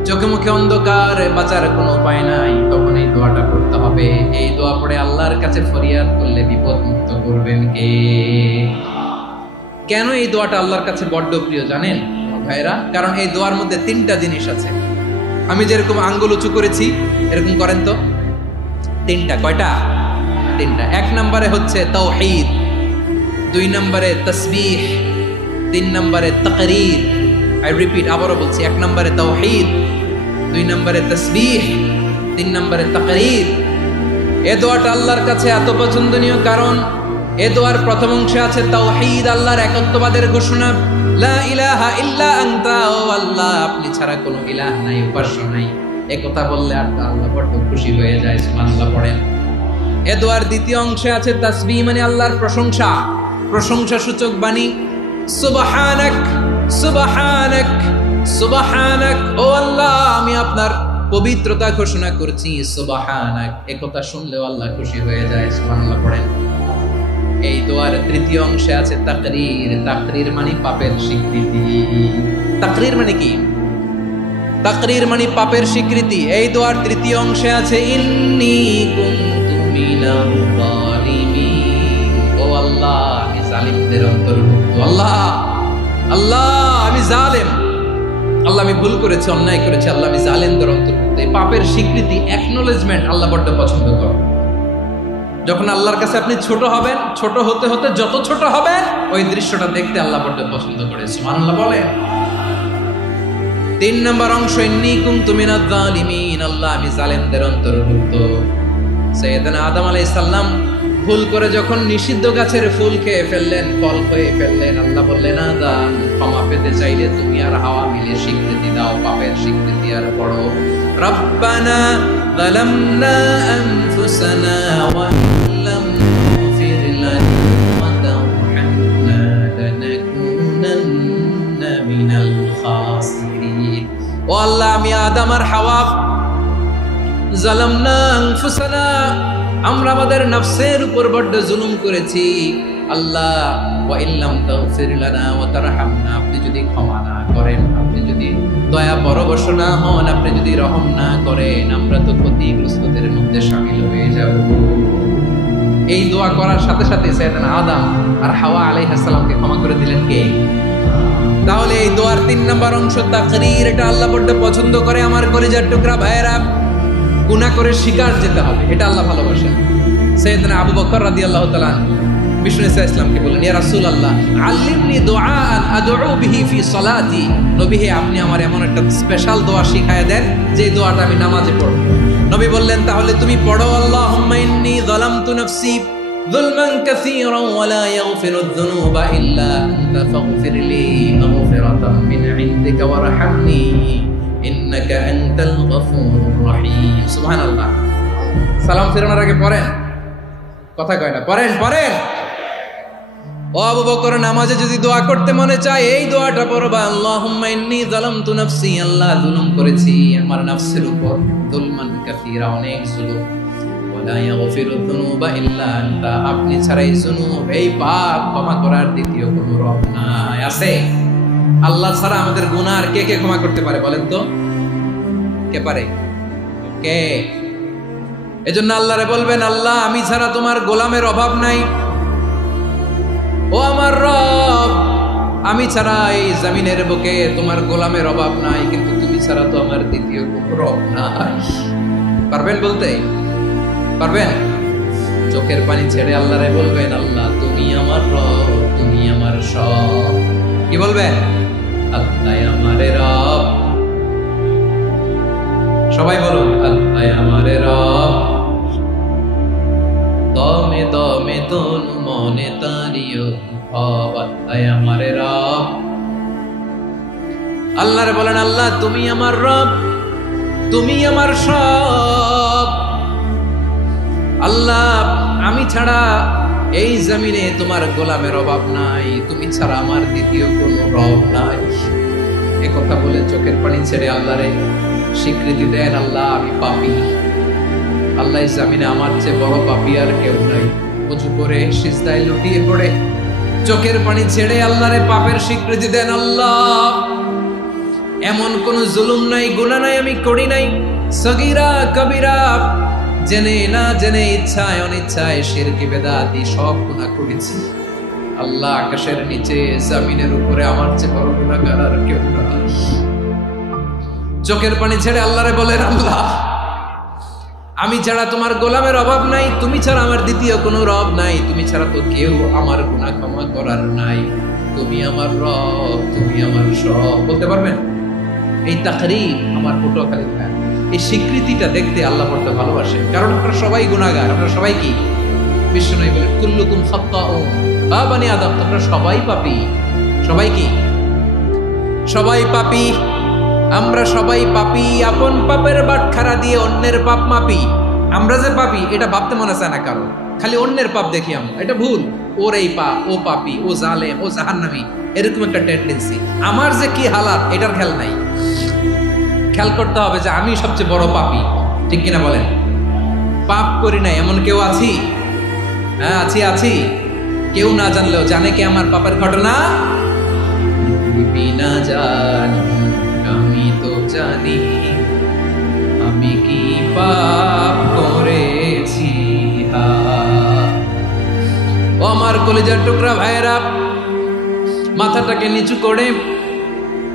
চোখে মুখে অন্ধকার, বাঁচার কোনো উপায় নাই, তখন এই দোয়াটা পড়তে হবে। এই দোয়া পড়ে আল্লাহর কাছে ফরিয়াদ করলে বিপদ মুক্ত করবেন কে? কেন এই দোয়াটা আল্লাহর কাছে বড্ড প্রিয় জানেন ভাইরা? কারণ এই দোয়ার মধ্যে 3টা জিনিস আছে। আমি যেরকম আঙ্গুল উঁচু করেছি এরকম করেন তো। 3টা। কয়টা? 3টা। 1 নম্বরে হচ্ছে তাওহীদ, 2 নম্বরে তাসবিহ, 3 নম্বরে তাকরীর। আই রিপিট, আবারও বলছি, 1 নম্বরে তাওহীদ, 2 নম্বরে তাসবিহ, 3 নম্বরে তাকরীর। এই দোয়াটা আল্লাহর কাছে এত পছন্দনীয় কারণ এই দোয়ার প্রথম অংশে আছে তাওহীদ, আল্লাহর একত্ববাদের ঘোষণা। লা ইলাহা ইল্লা আনতা, ও আল্লাহ আপনি ছাড়া কোনো ইলাহ নাই, উপাস্য নাই। এই কথা বললে আর আল্লাহ বড় খুশি হয়ে যায়, সুবহানাল্লাহ পড়েন। এই দোয়ার দ্বিতীয় অংশে আছে তাসবিহ, মানে আল্লাহর প্রশংসা, প্রশংসা সূচক বাণী। সুবহানাক সুবহানাক সুবহানাক, ও আল্লাহ আমি আপনার পবিত্রতা ঘোষণা করছি, সুবহানাক। এই কথা শুনলেও আল্লাহ খুশি হয়ে যায়, সুবহানাল্লাহ পড়েন। এই দোয়ার তৃতীয় অংশে আছে তাকরীর, তাকরীর মানে পাপের স্বীকৃতি। তাকরীর মানে কি? তাকরীর মানে পাপের স্বীকৃতি। এই দোয়ার তৃতীয় অংশে আছে ইন্নী কুনতু মিনাল যালিমিন, ও আল্লাহ আমি জালিমদের অন্তর্ভুক্ত। আল্লাহ আল্লাহ আমি জালেম, আল্লাহ আমি ভুল করেছি, অন্যায় করেছি, আল্লাহ আমি জালেমদের অন্তর্ভুক্ত। এই পাপের স্বীকৃতি, অ্যাকনোলেজমেন্ট আল্লাহ বড় পছন্দ করেন। যখন আল্লাহর কাছে আপনি ছোট হবেন, ছোট হতে হতে যত ছোট হবেন ওই দৃশ্যটা দেখতে আল্লাহ বড় পছন্দ করে, সুবহানাল্লাহ বলেন। 3 নম্বর অংশ ইন্নী কুনতু মিনাজ জালিমিন, আল্লাহ আমি জালেমদের অন্তর্ভুক্ত। সাইয়েদনা আদম আলাইহিস সালাম ভুল করে যখন নিষিদ্ধ গাছের ফুল খেয়ে ফেললেন, ফল খেয়ে ফেললেন, আল্লাহ বললেন আদম ক্ষমা পেতে চাইলে তুমি আর হাওয়া মিলে স্বীকৃতি দাও, পাপের স্বীকৃতি আর পড়ো রব্বানা যালামনা আনফুসানা ওয়া লাম তাগফির লানা ওয়া তারহামনা লানাকুনান্না মিনাল খাসিরিন। ও আল্লাহ আমি আদম আর হাওয়া যালামনা আনফুসানা, আমরা আমাদের নফসের উপর বড় জুলুম করেছি। আল্লাহ ওয়া ইল্লাম তাগফির লানা ওয়া তারহামনা, আপনি যদি ক্ষমা না করেন, আপনি যদি দয়া পরবশ না হন, আপনি যদি রহম না করেন, আমরা তো ক্ষতিগ্রস্তদের মধ্যে শামিল হয়ে যাব। এই দোয়া করার সাথে সাথে সাইয়েদনা আদম আর হাওয়া আলাইহিস সালামকে ক্ষমা করে দিলেন কে? তাহলে এই দোয়ার 3 নম্বর অংশ তাকরীর, এটা আল্লাহ বড় পছন্দ করে। আমার কলিজার টুকরা ভাইয়েরা, গুনাহ করে শিকার যেতে হবে, এটা আল্লাহ ভালোবাসেন। সাইয়েদনা আবু বকর রাদিয়াল্লাহু তাআলা বিষ্ণু ইসা ইসলামকে বলেন, ইয়া রাসূলুল্লাহ আল্লিমনি দুআআন আদউ বিহি ফি সালাতি, নবী হে আপনি আমার এমন একটা স্পেশাল দোয়া শিখায়া দেন যে দোয়াটা আমি নামাজে পড়ব। নবী বললেন তাহলে তুমি পড়ো আল্লাহুম্মা ইন্নী যালামতু নাফসি যুলমান কাসীরান ওয়া লা ইয়াগফিরুয যুনুবা ইল্লা আনতা ফাগফিরলি মাগফিরাতাম মিন ইনদিকা ওয়ারহামনি ইন্নাকা আনতাল গফুরুর রহিম। সুবহানাল্লাহ। সালাম ফেরানোর আগে পড়েন, কথা কয় না, পড়েন পড়েন। ও আবু বকর, নামাজে যদি দোয়া করতে মনে চায় এই দোয়াটা পড়বা, আল্লাহুম্মা ইন্নী যালামতু নাফসি, আল্লাহ জুলুম করেছি আমার নফসের উপর, যুলমান কাসীরা অনেক জুলুম, ওয়া লা ইয়াগফিরুয যুনুবা ইল্লা আনতা, আপনি ছাড়া এই জুনুব, এই পাপ ক্ষমা করার দ্বিতীয় কোনো রব নাই। আছে? আল্লাহ ছাড়া আমাদের গুনাহ আর কে কে ক্ষমা করতে পারে বলেন তো? কে পারে? কে? এজন্য আল্লাহরে বলবেন, আল্লাহ আমি ছাড়া তোমার গোলামের অভাব নাই, ও আমার রব আমি ছাড়া এই জমিনের বুকে তোমার গোলামের অভাব নাই, কিন্তু তুমি ছাড়া তো আমার দ্বিতীয় কোনো রব নাই। পারবেন বলতে? পারবেন? চোখের পানি ছেড়ে আল্লাহরে বলবেন, আল্লাহ তুমি আমার রব, তুমি আমার সব। কি বলবেন? আল্লাহ আমারে রব। সবাই বলুন, আল্লাহ আমারে রব, দমে দমে তনু মনে তারিও ভব, আল্লাহ আমারে রব। আল্লাহরে বলেন, আল্লাহ তুমি আমার রব, তুমি আমার সব। আল্লাহ আমি ছাড়া এই জমিনে তোমার গোলামের অভাব নাই, তুমি ছাড়া আমার দ্বিতীয় কোনো রব নাই। এ কথা বলে চোখের পানি ছেড়ে আল্লাহরে স্বীকৃতি দেন, আল্লাহ আমি পাপী, আল্লাহ এই জমিনে আমার চেয়ে বড় পাপী আর কেউ নাই। উজু করে সিজদায় লুটিয়ে পড়ে চোখের পানি ছেড়ে আল্লাহরে পাপের স্বীকৃতি দেন, আল্লাহ এমন কোন জুলুম নাই, গুনাহ নাই আমি করি নাই, সগীরা কবিরা, জেনে না জেনে, ইচ্ছায় অনিচ্ছায়, শিরকি বেদাতি সব গুনাহ করেছি। আল্লাহ আকাশের নিচে জমিনের উপরে আমার চেয়ে বড় গুনাহগার আর কেউ নাই। চোখের পানি ছেড়ে আল্লাহরে বলেন, আল্লাহ আমি ছাড়া তোমার গোলামের অভাব নাই, তুমি ছাড়া আমার দ্বিতীয় কোনো রব নাই, তুমি ছাড়া তো কেউ আমার গুনাহ ক্ষমা করার নাই, তুমি আমার রব, তুমি আমার সব। বলতে পারবেন? এই তাকরীম আমার পটুয়াখালী ভাই, এই স্বীকৃতিটা দেখতে আল্লাহ বড় ভালোবাসে। কারণ আমরা সবাই গুনাহগার, আমরা সবাই কি বিশ্বনবী বলেন কুল্লুকুম খাত্তাউন, বানি আদম তোমরা সবাই পাপী। সবাই কি? সবাই পাপী। আমরা সবাই পাপী। আপন পাপের বাটখারা দিয়ে অন্যের পাপ মাপি। আমরা যে পাপী এটা ভাবতে মনে চায় না কারো, খালি অন্যের পাপ দেখি আমরা, এটা ভুল। ওর এই পাপ, ও পাপী, ও জালেম, ও জাহান্নামী, এরকম একটা টেন্ডেন্সি। আমার যে কি হালাত এটার খেয়াল নাই। খেয়াল করতে হবে যে আমি সবচেয়ে বড় পাপী, ঠিক কিনা বলেন? পাপ করি নাই এমন কেউ আছি? হ্যাঁ আছি। কেউ না জানলেও জানে কি আমার পাপের ঘটনা? বিনা জানি আমি তো জানি আমি কি পাপ করেছি। ও আমার কলিজার টুকরা ভাইয়েরা, মাথাটাকে নিচু করে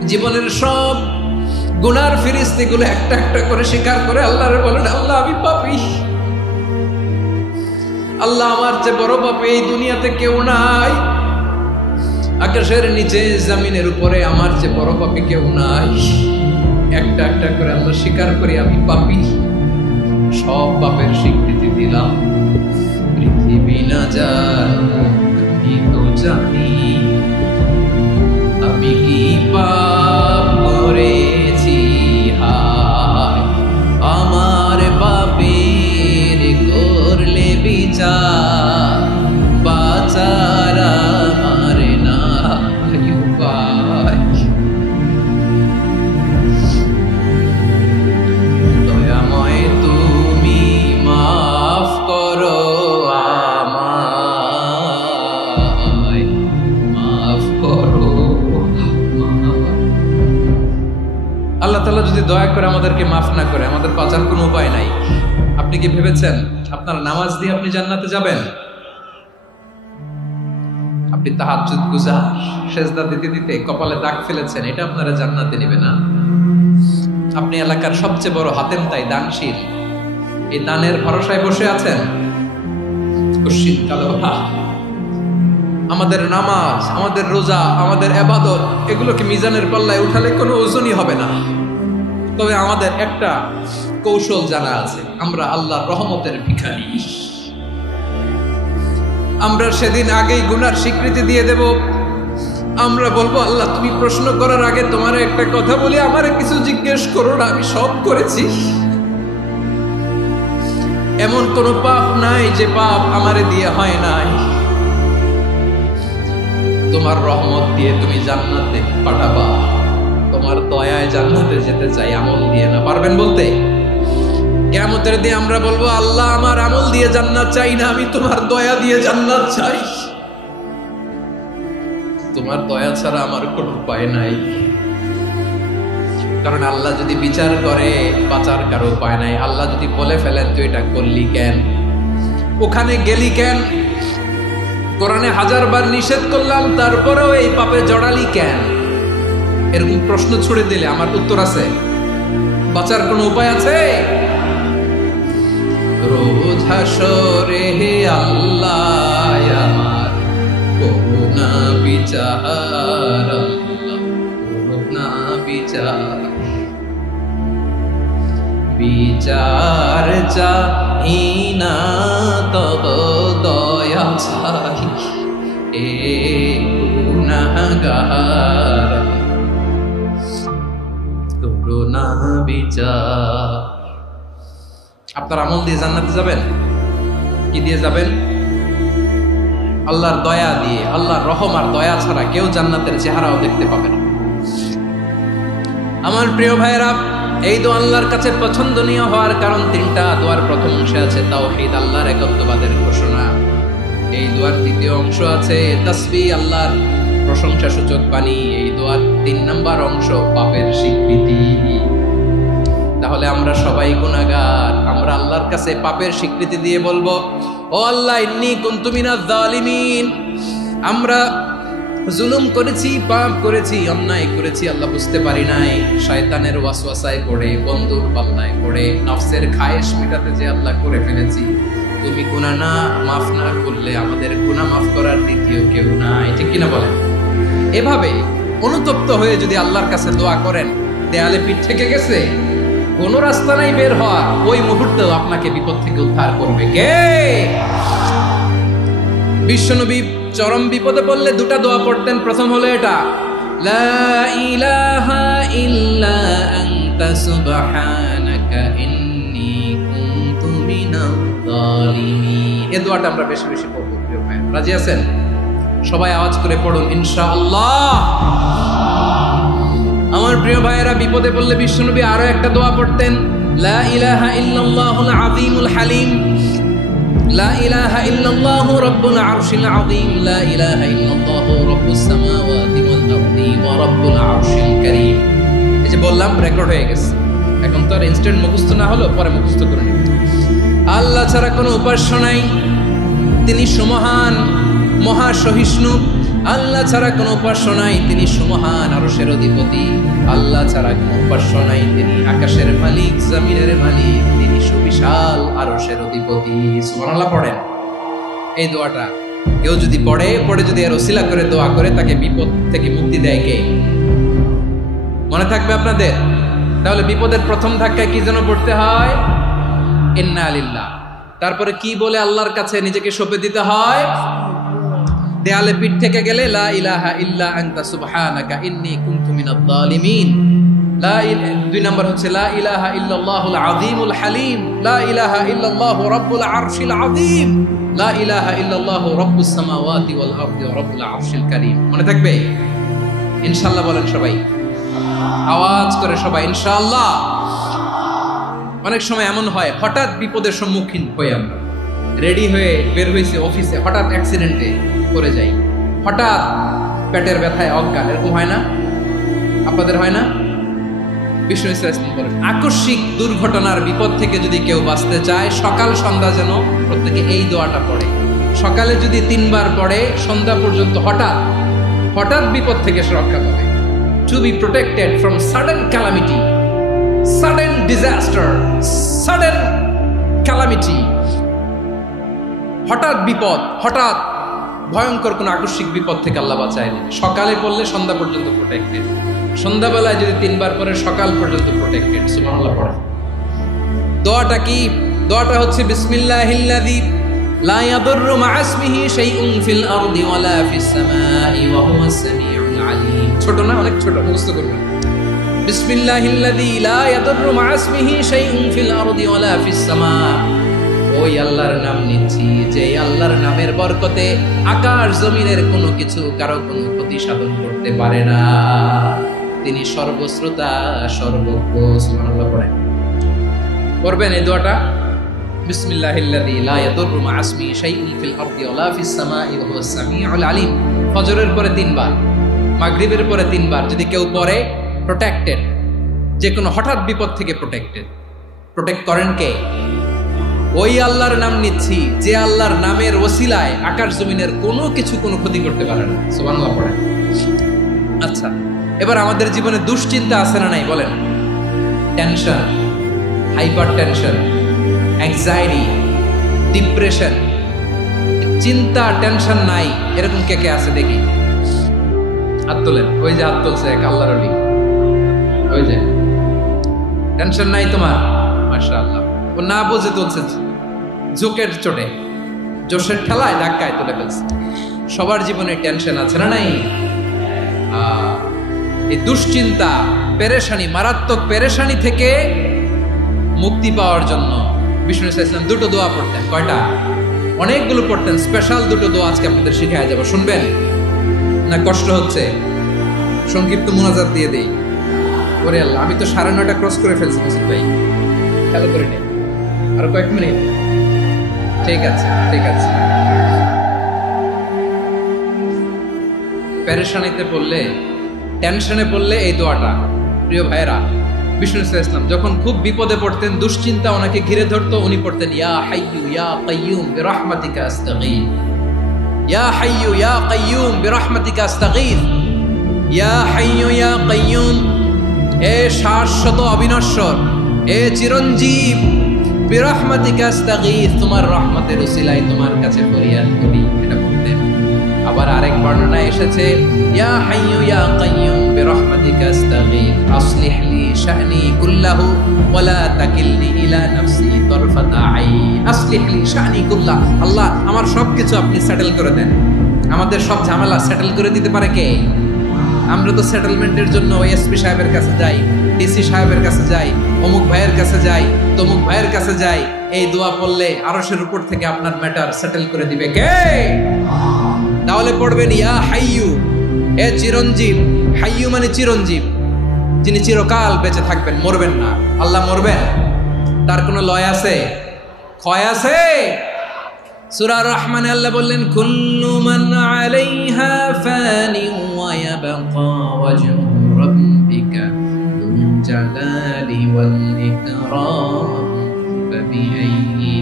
জীবনের সব গুনার ফিরিস্তিগুলো একটা একটা করে স্বীকার করে আল্লাহরে বলেন, আল্লাহ আমি পাপী। আল্লাহ আমার চেয়ে বড় পাপী এই দুনিয়াতে কেউ নাই। আকাশের নিচে জমিনের উপরে আমার চেয়ে বড় পাপী কেউ নাই। একটা একটা করে আল্লাহ স্বীকার করি আমি পাপী। সব পাপের স্বীকৃতি দিলাম। পৃথিবী না জানো আমি তো জানি আমি কি পাপ করেছি। হায় আমার পাপের করলে বিচার, বাঁচার আমার নাই উপায়। দয়াময় তুমি মাফ করো আমায়, মাফ করো। আল্লাহ তাআলা যদি দয়া করে আমাদেরকে মাফ না করে, আমাদের বাঁচার কোনো উপায় নাই। আপনি কি ভেবেছেন আপনার নামাজ দিয়ে আপনি জান্নাতে যাবেন? আপনি তাহাজ্জুদ গুজার, সেজদা দিতে দিতে কপালে দাগ ফেলেছেন, এটা আপনারা জান্নাতে নেবে না। আপনি এলাকার সবচেয়ে বড় হাতেম তাই দানশীল, এই দানের ভরসায় বসে আছেন। কুশিন কালো আমাদের নামাজ, আমাদের রোজা, আমাদের ইবাদত, এগুলোকে মিজানের পাল্লায় উঠালে কোনো ওজনই হবে না। তবে আমাদের একটা কৌশল জানা আছে, আমরা আল্লাহর রহমতের ভিখারি। আমরা সেদিন আগেই গুনার স্বীকৃতি দিয়ে দেব। আমরা বলবো, আল্লাহ তুমি প্রশ্ন করার আগে তোমার একটা কথা বলি, আমারে কিছু জিজ্ঞেস করো না, আমি সব করেছি। এমন কোন পাপ নাই যে পাপ আমারে দিয়ে হয় নাই। তোমার রহমত দিয়ে তুমি জান্নাতে পাঠাবা, তোমার দয়ায় জান্নাতে যেতে চাই, আমল দিয়ে না। পারবেন বলতে? কিয়ামতের দিন আমরা বলবো, আল্লাহ আমার আমল দিয়ে জান্নাত চাই না, আমি তোমার দয়া দিয়ে জান্নাত চাই। তোমার দয়া ছাড়া আমার কোনো উপায় নাই। কারণ আল্লাহ যদি বিচার করে বাঁচার কারো উপায় নাই। আল্লাহ যদি বলে ফেলেন তুই এটা করলি কেন, ওখানে গেলি কেন, কোরআনে 1000 বার নিষেধ করলাম তারপরেও এই পাপে জড়ালি কেন, এরকম প্রশ্ন ছুড়ে দিলে আমার উত্তর আছে? বাঁচার কোনো উপায় আছে? রোজ হাসরে হে আল্লাহ আমার করুণা বিচার, করুণা বিচার, বিচার চাই না তব দয়া চাই, এ গুনাহগার করুণা বিচার। আপনার আমল দিয়ে জান্নাতে যাবেন? কি দিয়ে যাবেন? আল্লাহর দয়া দিয়ে। আল্লাহর রহম আর দয়া ছাড়া কেউ জান্নাতের চেহারাও দেখতে পাবে না। আমার প্রিয় ভাইয়েরা, এই দোয়া আল্লাহর কাছে পছন্দনীয় হওয়ার কারণ 3টা। দোয়ার প্রথম অংশে আছে তাওহীদ, আল্লাহর একত্ববাদের ঘোষণা। এই দোয়ার দ্বিতীয় অংশ আছে তাসবিহ, আল্লাহর প্রশংসা সূচক বাণী। এই দোয়ার 3 নাম্বার অংশ পাপের স্বীকৃতি। তাহলে আমরা সবাই গুনাহগার। আমরা আল্লাহর কাছে পাপের স্বীকৃতি দিয়ে বলবো, ও আল্লাহ ইন্নী কুনতু মিনাজ জালিমিন, আমরা জুলুম করেছি, পাপ করেছি, অন্যায় করেছি, আল্লাহ বুঝতে পারি নাই, শয়তানের ওয়াসওয়াসায় পড়ে, বন্ধুর পাল্লায় পড়ে, নফসের খায়েশ মেটাতে যে আল্লাহ করে ফেলেছি। তুমি গুনাহ না মাফ না করলে আমাদের গুনাহ মাফ করার দ্বিতীয় কেউ নাই, ঠিক কিনা বলেন? এভাবে অনুতপ্ত হয়ে যদি আল্লাহর কাছে দোয়া করেন, দেয়ালে পিঠ থেকে গেছে, কোনো রাস্তা নাই বের হওয়ার, ওই মুহূর্তেও আপনাকে বিপদ থেকে উদ্ধার করবে কে? বিশ্বনবী চরম বিপদে পড়লে দুটা দোয়া পড়তেন। প্রথম হলো এটা, লা ইলাহা ইল্লা আনতা সুবহানাকা ইন্নী কুনতু মিনাজ জালিমিন। এই দোয়াটা আমরা বেশি বেশি পড়ব প্রিয় ভাই। রাজি আছেন? সবাই আওয়াজ করে পড়ুন ইনশাআল্লাহ। আমার প্রিয় ভাইয়েরা, বিপদে পড়লে বিশ্বনবী আরো একটা দোয়া পড়তেন, লা ইলাহা ইল্লাল্লাহুল আযীমুল হালিম, লা ইলাহা ইল্লাল্লাহু রাব্বুল আরশিল আযীম, লা ইলাহা ইল্লাল্লাহু রাব্বুস সামাওয়াতি ওয়াল আরদি ওয়া রাব্বুল আরশিল কারীম। এই যে বললাম, রেকর্ড হয়ে গেছে, এখন তো আর ইনস্ট্যান্ট মুখস্থ না হলো, পরে মুখস্থ করে নিন। আল্লাহ ছাড়া কোনো উপাস্য নাই, তিনি সুমহান, মহা সহিষ্ণু। আল্লাহ ছাড়া কোনো উপাস্য নাই, তিনি সুমহান, আরশের অধিপতি। আল্লাহ ছাড়া কোনো উপাস্য নাই, তিনি আকাশের মালিক, জমিনের মালিক, তিনি সুবিশাল, আরশের অধিপতি। সুবহানাল্লাহ পড়েন। এই দোয়াটা কেউ যদি পড়ে যদি এর ওসিলা করে দোয়া করে, তাকে বিপদ থেকে মুক্তি দেয় কে? মনে থাকবে আপনাদের? তাহলে বিপদের প্রথম ধাক্কায় কি যেন পড়তে হয়? ইন্না লিল্লাহ। তারপরে কি বলে আল্লাহর কাছে নিজেকে সঁপে দিতে হয়? দেয়ালে পিঠ থেকে গেলে লা ইলাহা ইল্লা আনতা সুবহানাকা ইন্নী কুনতু মিনাজ জালিমিন। দুই নম্বর হচ্ছে লা ইলাহা ইল্লাল্লাহুল আযীমুল হালিম, লা ইলাহা ইল্লাল্লাহু রাব্বুল আরশিল আযীম, লা ইলাহা ইল্লাল্লাহু রাব্বুস সামাওয়াতি ওয়াল আরদি ওয়া রাব্বুল আরশিল কারীম। মনে থাকবে? ইনশাআল্লাহ বলেন সবাই, আওয়াজ করে সবাই ইনশাআল্লাহ। অনেক সময় এমন হয়, হঠাৎ বিপদের সম্মুখীন হই আমরা, রেডি হয়ে বের হয়েছে অফিসে, হঠাৎ অ্যাক্সিডেন্টে পড়ে যাই, হঠাৎ পেটের ব্যথায় অজ্ঞান, এরকম হয় না? আপনাদের হয় না? বিষ্ণু ইসলাম বলেন, আকস্মিক দুর্ঘটনার বিপদ থেকে যদি কেউ বাঁচতে চায়, সকাল সন্ধ্যা যেন প্রত্যেকে এই দোয়াটা পড়ে। সকালে যদি 3 বার পড়ে, সন্ধ্যা পর্যন্ত হঠাৎ বিপদ থেকে সে রক্ষা পাবে। To be protected from sudden calamity, sudden disaster, sudden calamity. হঠাৎ বিপদ, হঠাৎ ভয়ঙ্কর কোন আকস্মিক বিপদ থেকে আল্লাহ বাঁচায় নেবে। সকালে পড়লে সন্ধ্যা পর্যন্ত প্রোটেক্টেড, সন্ধ্যাবেলায় যদি 3 বার পরে সকাল পর্যন্ত প্রোটেক্টেড। সুবহানাল্লাহ পড়ে। দোয়াটা কি? দোয়াটা হচ্ছে বিসমিল্লাহিল্লাযী লা ইয়াদুররু মা'a ইসমিহি শাইউন ফিল আরদি ওয়ালা ফিস সামাই ওয়া হুয়াস সামিউল আলীম। ছোট না? অনেক ছোট, মুখস্থ করবেন। বিসমিল্লাহিল্লাযী লা ইয়াদুররু মা'a ইসমিহি শাইউন ফিল আরদি ওয়ালা ফিস সামা। ওই আল্লাহর নাম নিচ্ছি, যে আল্লাহর নামের বরকতে আকাশ জমিনের কোনো কিছু কারো কোনো ক্ষতি সাধন করতে পারে না। তিনি সর্বশ্রোতা, সর্বজ্ঞ। সুবহানাল্লাহ পড়েন। পড়বেন এই দোয়াটা, বিসমিল্লাহিল্লাযী লা ইয়াদুররু মা'a ইসমিহি শাইউন ফিল আরদি ওয়ালা ফিস সামাই ওয়া হুয়াস সামিউল আলীম। ফজরের পরে 3 বার, মাগরিবের পরে 3 বার যদি কেউ পড়ে, প্রোটেক্টেড, যে কোনো হঠাৎ বিপদ থেকে প্রোটেক্টেড। প্রোটেক্ট করেন কে? ওই আল্লাহর নাম নিচ্ছি, যে আল্লাহর নামের ওসিলায় আকাশ জমিনের কোনো কিছু কোনো ক্ষতি করতে পারে না। সুবহানাল্লাহ পড়েন। আচ্ছা, এবার আমাদের জীবনে দুশ্চিন্তা আছে না নাই বলেন? Tension, hyper tension, anxiety, depression, চিন্তা, টেনশন নাই, এরকম কে কে আছে দেখি? হাত তোলেন। ওই যে হাত তুলছে এক আল্লাহর ওলি, ওই যে। টেনশন নাই তোমার? মাশাআল্লাহ। ও না বুঝে তুলছে, জোকের চোটে, জোশের ঠেলায় ধাক্কায় তুলে ফেলছে। সবার জীবনে টেনশন আছে না নাই? এই দুশ্চিন্তা, পেরেশানি, মারাত্মক পেরেশানি থেকে মুক্তি পাওয়ার জন্য বিষ্ণু ইসলাম 2টো দোয়া পড়তেন। কয়টা? অনেকগুলো পড়তেন। স্পেশাল 2টো দোয়া আজকে আপনাদের শিখায়া যাব, শুনবেন না? কষ্ট হচ্ছে? সংক্ষিপ্ত মুনাজাত দিয়ে দেই। ওরে আল্লাহ, আমি তো 9:30 ক্রস করে ফেলছি মুসিদ ভাই, খেয়াল করে নিন। আরো কয়েক মিনিট? ঠিক আছে, ঠিক আছে। পেরেশানিতে পড়লে, টেনশনে পড়লে এই দোয়াটা, প্রিয় ভাইরা, বিষ্ণু ইসলাম যখন খুব বিপদে পড়তেন, দুশ্চিন্তা ওনাকে ঘিরে ধরতো, উনি পড়তেন ইয়া হাইয়্যু ইয়া কাইয়্যুম বিরহমাতিকা আস্তাগীথ, ইয়া হাইয়্যু ইয়া কাইয়্যুম বিরহমাতিকা আস্তাগীথ, ইয়া হাইয়্যু ইয়া কাইয়্যুম, এ শাশ্বত অবিনশ্বর, এ চিরঞ্জীব, বিরহমাতিকা আস্তাগীথ, তোমার রহমতের উসিলায় তোমার কাছে ফরিয়াদ করি। এটা বলতেন। আবার আরেক বর্ণনায় এসেছে ইয়া হাইয়্যু ইয়া কাইয়্যুম বিরহমাতিকা আস্তাগীথ আস্তাগীথ আসলিহ লি শা'নি কুল্লাহু ওয়া লা তাকিলনি ইলা নাফসি তারফাতা আইন। আসলিহ লি শা'নি কুল্লাহ, আল্লাহ আমার সবকিছু আপনি সেটেল করে দেন। আমাদের সব ঝামেলা সেটেল করে দিতে পারে কে? আমরা তো সেটেলমেন্টের জন্য এসপি সাহেবের কাছে যাই, ডিসি সাহেবের কাছে যাই, অমুক ভাইয়ের কাছে যাই, তমুক ভাইয়ের কাছে যাই। এই দোয়া পড়লে আরশের উপর থেকে আপনার ম্যাটার সেটেল করে দিবে কে? তাহলে পড়বেন ইয়া হাইয়ু, এ চিরঞ্জীব। হাইয়ু মানে চিরঞ্জীব, যিনি চিরকাল বেঁচে থাকবেন, মরবেন না। আল্লাহ মরবেন? তার কোনো লয় আছে? ক্ষয় আছে? সূরা রহমানে আল্লাহ বললেন কুল্লু মান আলাইহা ফানি ওয়া ইয়াবকা ওয়াজহু রাব্বিকা যুল জালালি ওয়াল ইকরাম ফাবিআইয়ি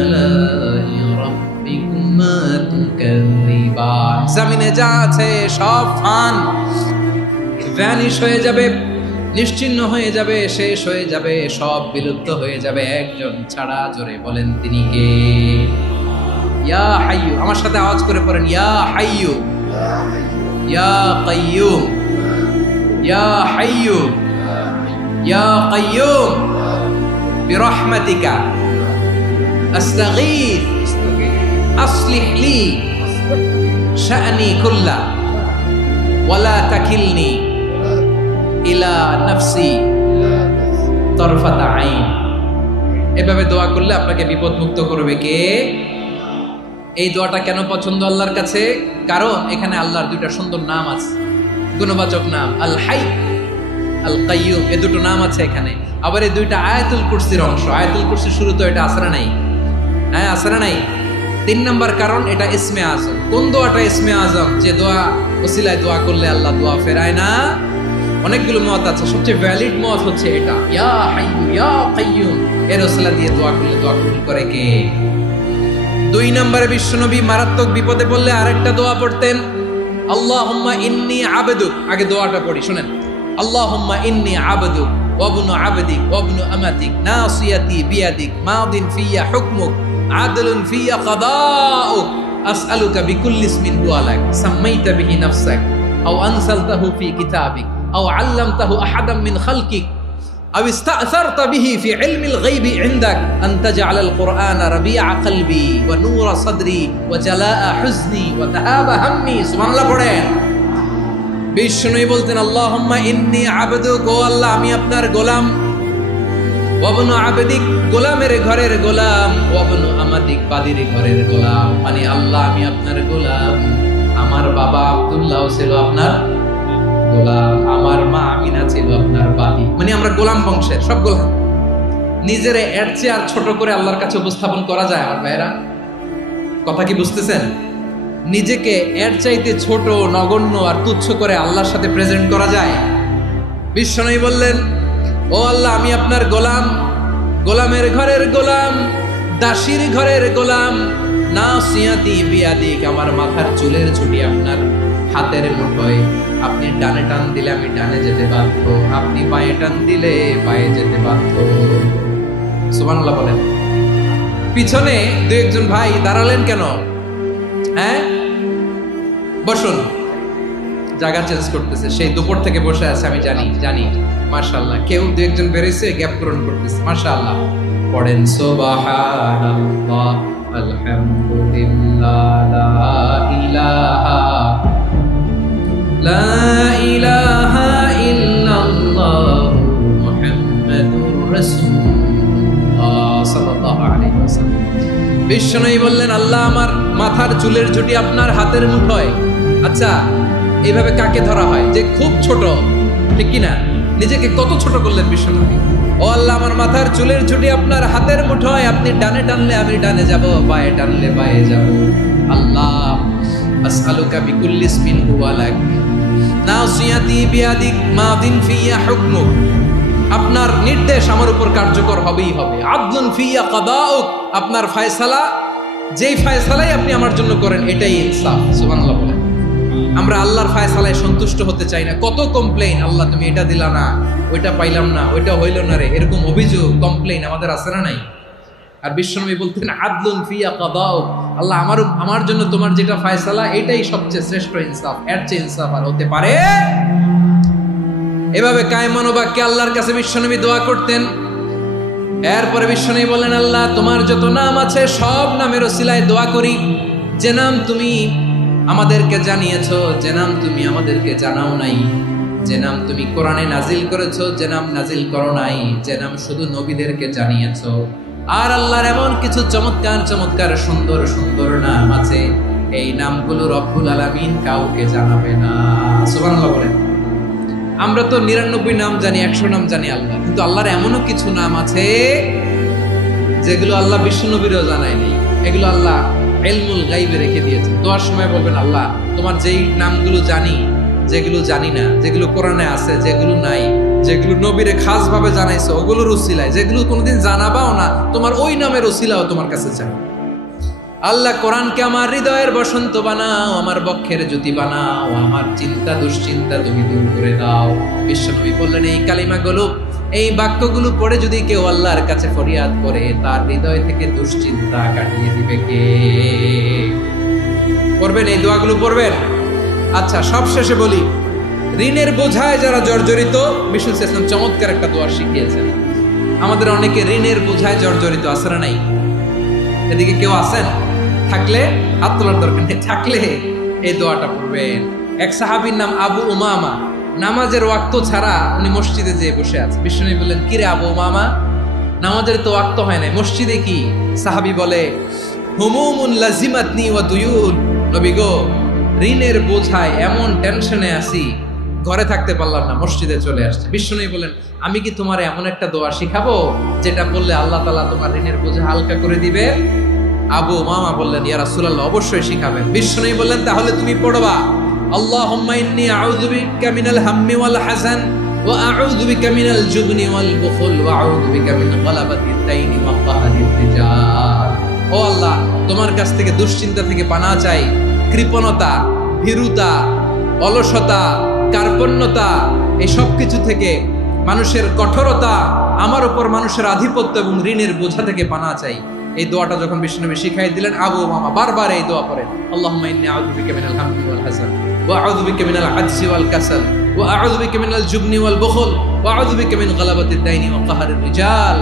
আলাই রাব্বিকুমা তুকাযযিবান। জমিনে যা আছে সব ফান, ভ্যানিশ হয়ে যাবে, নিশ্চিহ্ন হয়ে যাবে, শেষ হয়ে যাবে, সব বিলুপ্ত হয়ে যাবে, একজন ছাড়া। জোরে বলেন তিনি কে? ইয়া হাইয়ু। আমার সাথে আওয়াজ করে পড়েন ইয়া হাইয়ু, ইয়া কাইয়ুম, ইয়া হাইয়ু, ইয়া কাইয়ুম বিরহমাতিকা আস্তাগীথ আসলিহ লি শা'নি কুল্লাহ ওয়া লা তাকিলনি ইলা নাফসি তারফাতা আইন। এভাবে দোয়া করলে আপনাকে বিপদ মুক্ত করবে কে? এই দোয়াটা কেন পছন্দ আল্লাহর কাছে? কারণ এখানে আল্লাহর দুইটা সুন্দর নাম আছে, গুণবাচক নাম, আল হাই, আল কাইয়ুম। এই দুটো নাম আছে এখানে। আবার এই দুইটা আয়াতুল কুরসির অংশ। আয়াতুল কুরসির শুরু তো এটা আসরা নাই, হ্যাঁ আসরা নাই। 3 নাম্বার কারণ এটা ইসমে আজম। কোন দোয়াটা ইসমে আজম? যে দোয়া ওসিলায় দোয়া করলে আল্লাহ দোয়া ফেরায় না। অনেকগুলো মত আছে, সবচেয়ে ভ্যালিড মত হচ্ছে এটা, ইয়া হাইয়ু ইয়া কাইয়ুম। এর ওসিলা দিয়ে দোয়া করলে দোয়া কবুল করে কে? 2 নম্বরে বিশ্বনবী মারাত্মক বিপদে পড়লে আরেকটা দোয়া পড়তেন, আল্লাহুম্মা ইন্নী আবদুক। আগে দোয়াটা পড়ি, শুনেন। আল্লাহুম্মা ইন্নী আবদুক ওয়া ইবনু আবদিক ওয়া ইবনু আমাতিক নাসিয়াতি বিয়াদিক মাদিন ফিয়া হুকমুক আদলুন ফিয়া কাদাউক আসআলুকা বিকুল্লি ইসমিন হুয়া লাক সাম্মাইতা বিহি নাফসাক আও আনসালতাহু ফি কিতাবিক আও আল্লামতাহু আহাদাম মিন খালকিক أو استأثرت به في علم الغيب عندك أن تجعل القرآن ربيع قلبي ونور صدري وجلاء حزني وذهاب همي। سبحان الله পড়েন। বিষ্ণু বলতেন আল্লাহুম্মা ইন্নী আবদুক, ও আল্লাহ আমি আপনার গোলাম, ওয়া ইবনু আবদিক গোলামের ঘরের গোলাম, ওয়া ইবনু আমাতিক বাদীর ঘরের গোলাম। মানে আল্লাহ আমি আপনার গোলাম। আমার বাবা আব্দুল্লাহ ছিল আপনার গোলাম, আমার মা আমিনা ছিল আপনার বাদী। মানে আমরা গোলাম বংশের, সব গোলাম। নিজেরে এর চেয়ে আর ছোট করে আল্লাহর কাছে উপস্থাপন করা যায় আমার ভাইয়েরা? কথা কি বুঝতেছেন? নিজেকে এর চাইতে ছোট, নগণ্য আর তুচ্ছ করে আল্লাহর সাথে প্রেজেন্ট করা যায়? বিশ্বনবী বললেন, ও আল্লাহ আমি আপনার গোলাম, গোলামের ঘরের গোলাম, দাসীর ঘরের গোলাম। নাসিয়াতি বিয়াদিক, আমার মাথার চুলের ছুটি আপনার হাতের মুঠোয়। আপনি ডানে টান দিলে আমি ডানে যেতে বাধ্য, আপনি বাঁয়ে টান দিলে বাঁয়ে যেতে বাধ্য। সুবহানাল্লাহ বলেন। পিছনে 2-1 ভাই দাঁড়ালেন কেন? হ্যাঁ বসুন। জায়গা চেঞ্জ করতেছে, সেই দুপুর থেকে বসে আছে আমি জানি। মাশাআল্লাহ। কেউ 2-1 বেরিয়েছে, গ্যাপ পূরণ করতেছে। মাশাআল্লাহ। পড়েন সুবহানাল্লাহ আলহামদুলিল্লাহ লা ইলাহা ইল্লাল্লাহ মুহাম্মাদুর রাসূলুল্লাহ সাল্লাল্লাহু আলাইহি ওয়াসাল্লাম। বিশ্বনবী বললেন, আল্লাহ আমার মাথার চুলের ঝুঁটি আপনার হাতের মুঠোয়। আচ্ছা, এইভাবে কাকে ধরা হয়? যে খুব ছোট, ঠিক কিনা? নিজেকে কত ছোট করলেন বিশ্বনবী। ও আল্লাহ আমার মাথার চুলের ঝুঁটি আপনার হাতের মুঠোয়, আপনি ডানে টানলে আমি ডানে যাব, বাঁয়ে টানলে বাঁয়ে যাব। আল্লাহ আসআলুকা বিকুল্লি ইসমিন হুয়া লাক নাসিয়াতি বিয়াদিক মাদিন ফিয়া হুকমুক। আপনার নির্দেশ আমার উপর কার্যকর হবেই হবে। আদলুন ফিয়া কাদাউক, আপনার ফয়সালা, যেই ফয়সালাই আপনি আমার জন্য করেন এটাই ইনসাফ। সুবহানাল্লাহ বলেন। আমরা আল্লাহর ফয়সালায় সন্তুষ্ট হতে চাই না। কত কমপ্লেইন, আল্লাহ তুমি এটা দিলা না, ওইটা পাইলাম না, ওইটা হইল না রে, এরকম অভিযোগ, কমপ্লেইন আমাদের আছে না নাই? আর বিশ্বনবী বলতেন আদলুন ফিয়া কাদাউক, আল্লাহ আমার জন্য তোমার যেটা ফয়সালা এটাই সবচেয়ে শ্রেষ্ঠ ইনসাফ, এর চেয়ে ইনসাফ আর হতে পারে। এভাবে কায়মান বাক্যে আল্লাহর কাছে বিশ্বনবী দোয়া করতেন। এরপরে বিশ্বনবী বললেন, আল্লাহ তোমার যত নাম আছে সব নামের ওসিলায় দোয়া করি, যে নাম তুমি আমাদেরকে জানিয়েছো, যে নাম তুমি আমাদেরকে জানাও নাই, যে নাম তুমি কোরআনে নাজিল করেছো, যে নাম নাজিল করো নাই, যে নাম শুধু নবীদেরকে জানিয়েছো। আর আল্লাহর এমন কিছু চমৎকার চমৎকার সুন্দর সুন্দর নাম আছে, এই নামগুলো রব্বুল আলামিন কাউকে জানাবে না। সুবহানাল্লাহ বলেন। আমরা তো 99 নাম জানি, 100 নাম জানি আল্লাহ, কিন্তু আল্লাহর এমনও কিছু নাম আছে যেগুলো আল্লাহ বিশ্বনবীরও জানায়নি। এগুলো আল্লাহ ইলমুল গায়বে রেখে দিয়েছে। দোয়ার সময় বলবেন, আল্লাহ তোমার যেই নামগুলো জানি, যেগুলো জানি না, যেগুলো কোরআনে আছে, যেগুলো নাই, যেগুলো নবীরে খাস ভাবে জানাইছো ওগুলোর উসিলায়, যেগুলো কোনোদিন জানাবাও না তোমার ওই নামের উসিলাও তোমার কাছে চাই। আল্লাহ কোরআনকে আমার হৃদয়ের বসন্ত বানাও, আমার বক্ষের জ্যোতি বানাও, আমার চিন্তা দুশ্চিন্তা তুমি দূর করে দাও। বিশ্বনবী বললেন, এই কালিমাগুলো, এই বাক্যগুলো পড়ে যদি কেউ আল্লাহর কাছে ফরিয়াদ করে, তার হৃদয় থেকে দুশ্চিন্তা কাটিয়ে দিবে কে? পড়বেন, এই দোয়াগুলো পড়বেন। আচ্ছা, সব শেষে বলি, ঋণের বোঝায় যারা জর্জরিত, বিষ্ণু ইসলাম চমৎকার একটা দোয়া শিখিয়েছেন। আমাদের অনেকে ঋণের বোঝায় জর্জরিত, আছে না নাই? এদিকে কেউ আছেন? থাকলে হাত তোলার দরকার নেই, থাকলে এই দোয়াটা পড়বেন। এক সাহাবীর নাম আবু উমামা, নামাজের ওয়াক্ত ছাড়া উনি মসজিদে যেয়ে বসে আছে। বিষ্ণু বললেন, কিরে আবু উমামা, নামাজের তো ওয়াক্ত হয় নাই, মসজিদে কি? সাহাবী বলে, হুমুমুন লাজিমাতনি ওয়া দুয়ুন। নবী গো, ঋণের বোঝায় এমন টেনশনে আছি, ঘরে থাকতে পারলাম না, মসজিদে চলে আসছে। বিষ্ণু বলেন, আমি কি তোমার এমন একটা দোয়া শিখাবো যেটা বললে আল্লাহ তাআলা তোমার ঋণের বোঝা হালকা করে দিবে? আবু উমামা বললেন, ইয়া রাসূলুল্লাহ, অবশ্যই শিখাবেন। বিষ্ণু বললেন, তাহলে তুমি পড়বা, আল্লাহুম্মা ইন্নী আউযু বিকা মিনাল হাম্মি ওয়াল হাযান ওয়া আউযু বিকা মিনাল জুবনি ওয়াল বুখল ওয়া আউযু বিকা মিন গালাবাতিদ দাইনি ওয়া কাহরির রিজাল। ও আল্লাহ, তোমার কাছ থেকে দুশ্চিন্তা থেকে পানাহ চাই, কৃপণতা, ভীরুতা, অলসতা, কার্পণ্যতা, এই সব কিছু থেকে, মানুষের কঠোরতা, আমার উপর মানুষের আধিপত্য এবং ঋণের বোঝা থেকে পানাহ চাই। এই দোয়াটা যখন বিষ্ণুনবী শিখাই দিলেন, আবু উমামা বারবার এই দোয়া পড়েন, আল্লাহুম্মা ইন্নী আউযু বিকা মিনাল হাম্মি ওয়াল হাযান ওয়া আউযু বিকা মিনাল আজজি ওয়াল কাসাল ওয়া আউযু বিকা মিনাল জুবনি ওয়াল বুখল ওয়া আউযু বিকা মিন গালাবাতিদ দাইনি ওয়া কাহরির রিজাল।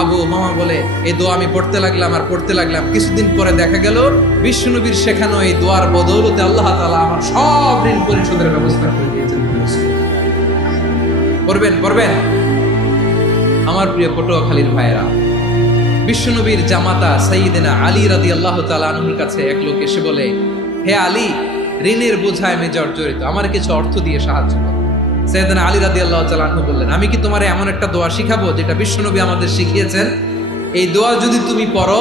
আবু উমামা বলে, এই দোয়া আমি পড়তে লাগলাম আর পড়তে লাগলাম, কিছুদিন পরে দেখা গেল বিষ্ণুনবীর শেখানো এই দোয়ার বদৌলতে আল্লাহ তাআলা আমার সব ঋণ পরিশোধের ব্যবস্থা করে দিয়েছেন। পড়বেন পড়বেন। আমার প্রিয় পটুয়াখালীর ভাইয়েরা, বিশ্বনবীর জামাতা সাইয়্যিদিনা আলী রাদিয়াল্লাহু তাআলা আনহুর কাছে এক লোক এসে বলে, হে আলী, ঋণের বোঝায় আমি জর্জরিত, আমার কিছু অর্থ দিয়ে সাহায্য করো। সাইয়্যিদিনা আলী রাদিয়াল্লাহু তাআলা আনহু বললেন, আমি কি তোমারে এমন একটা দোয়া শিখাবো যেটা বিশ্বনবী আমাদের শিখিয়েছেন? এই দোয়া যদি তুমি পড়ো,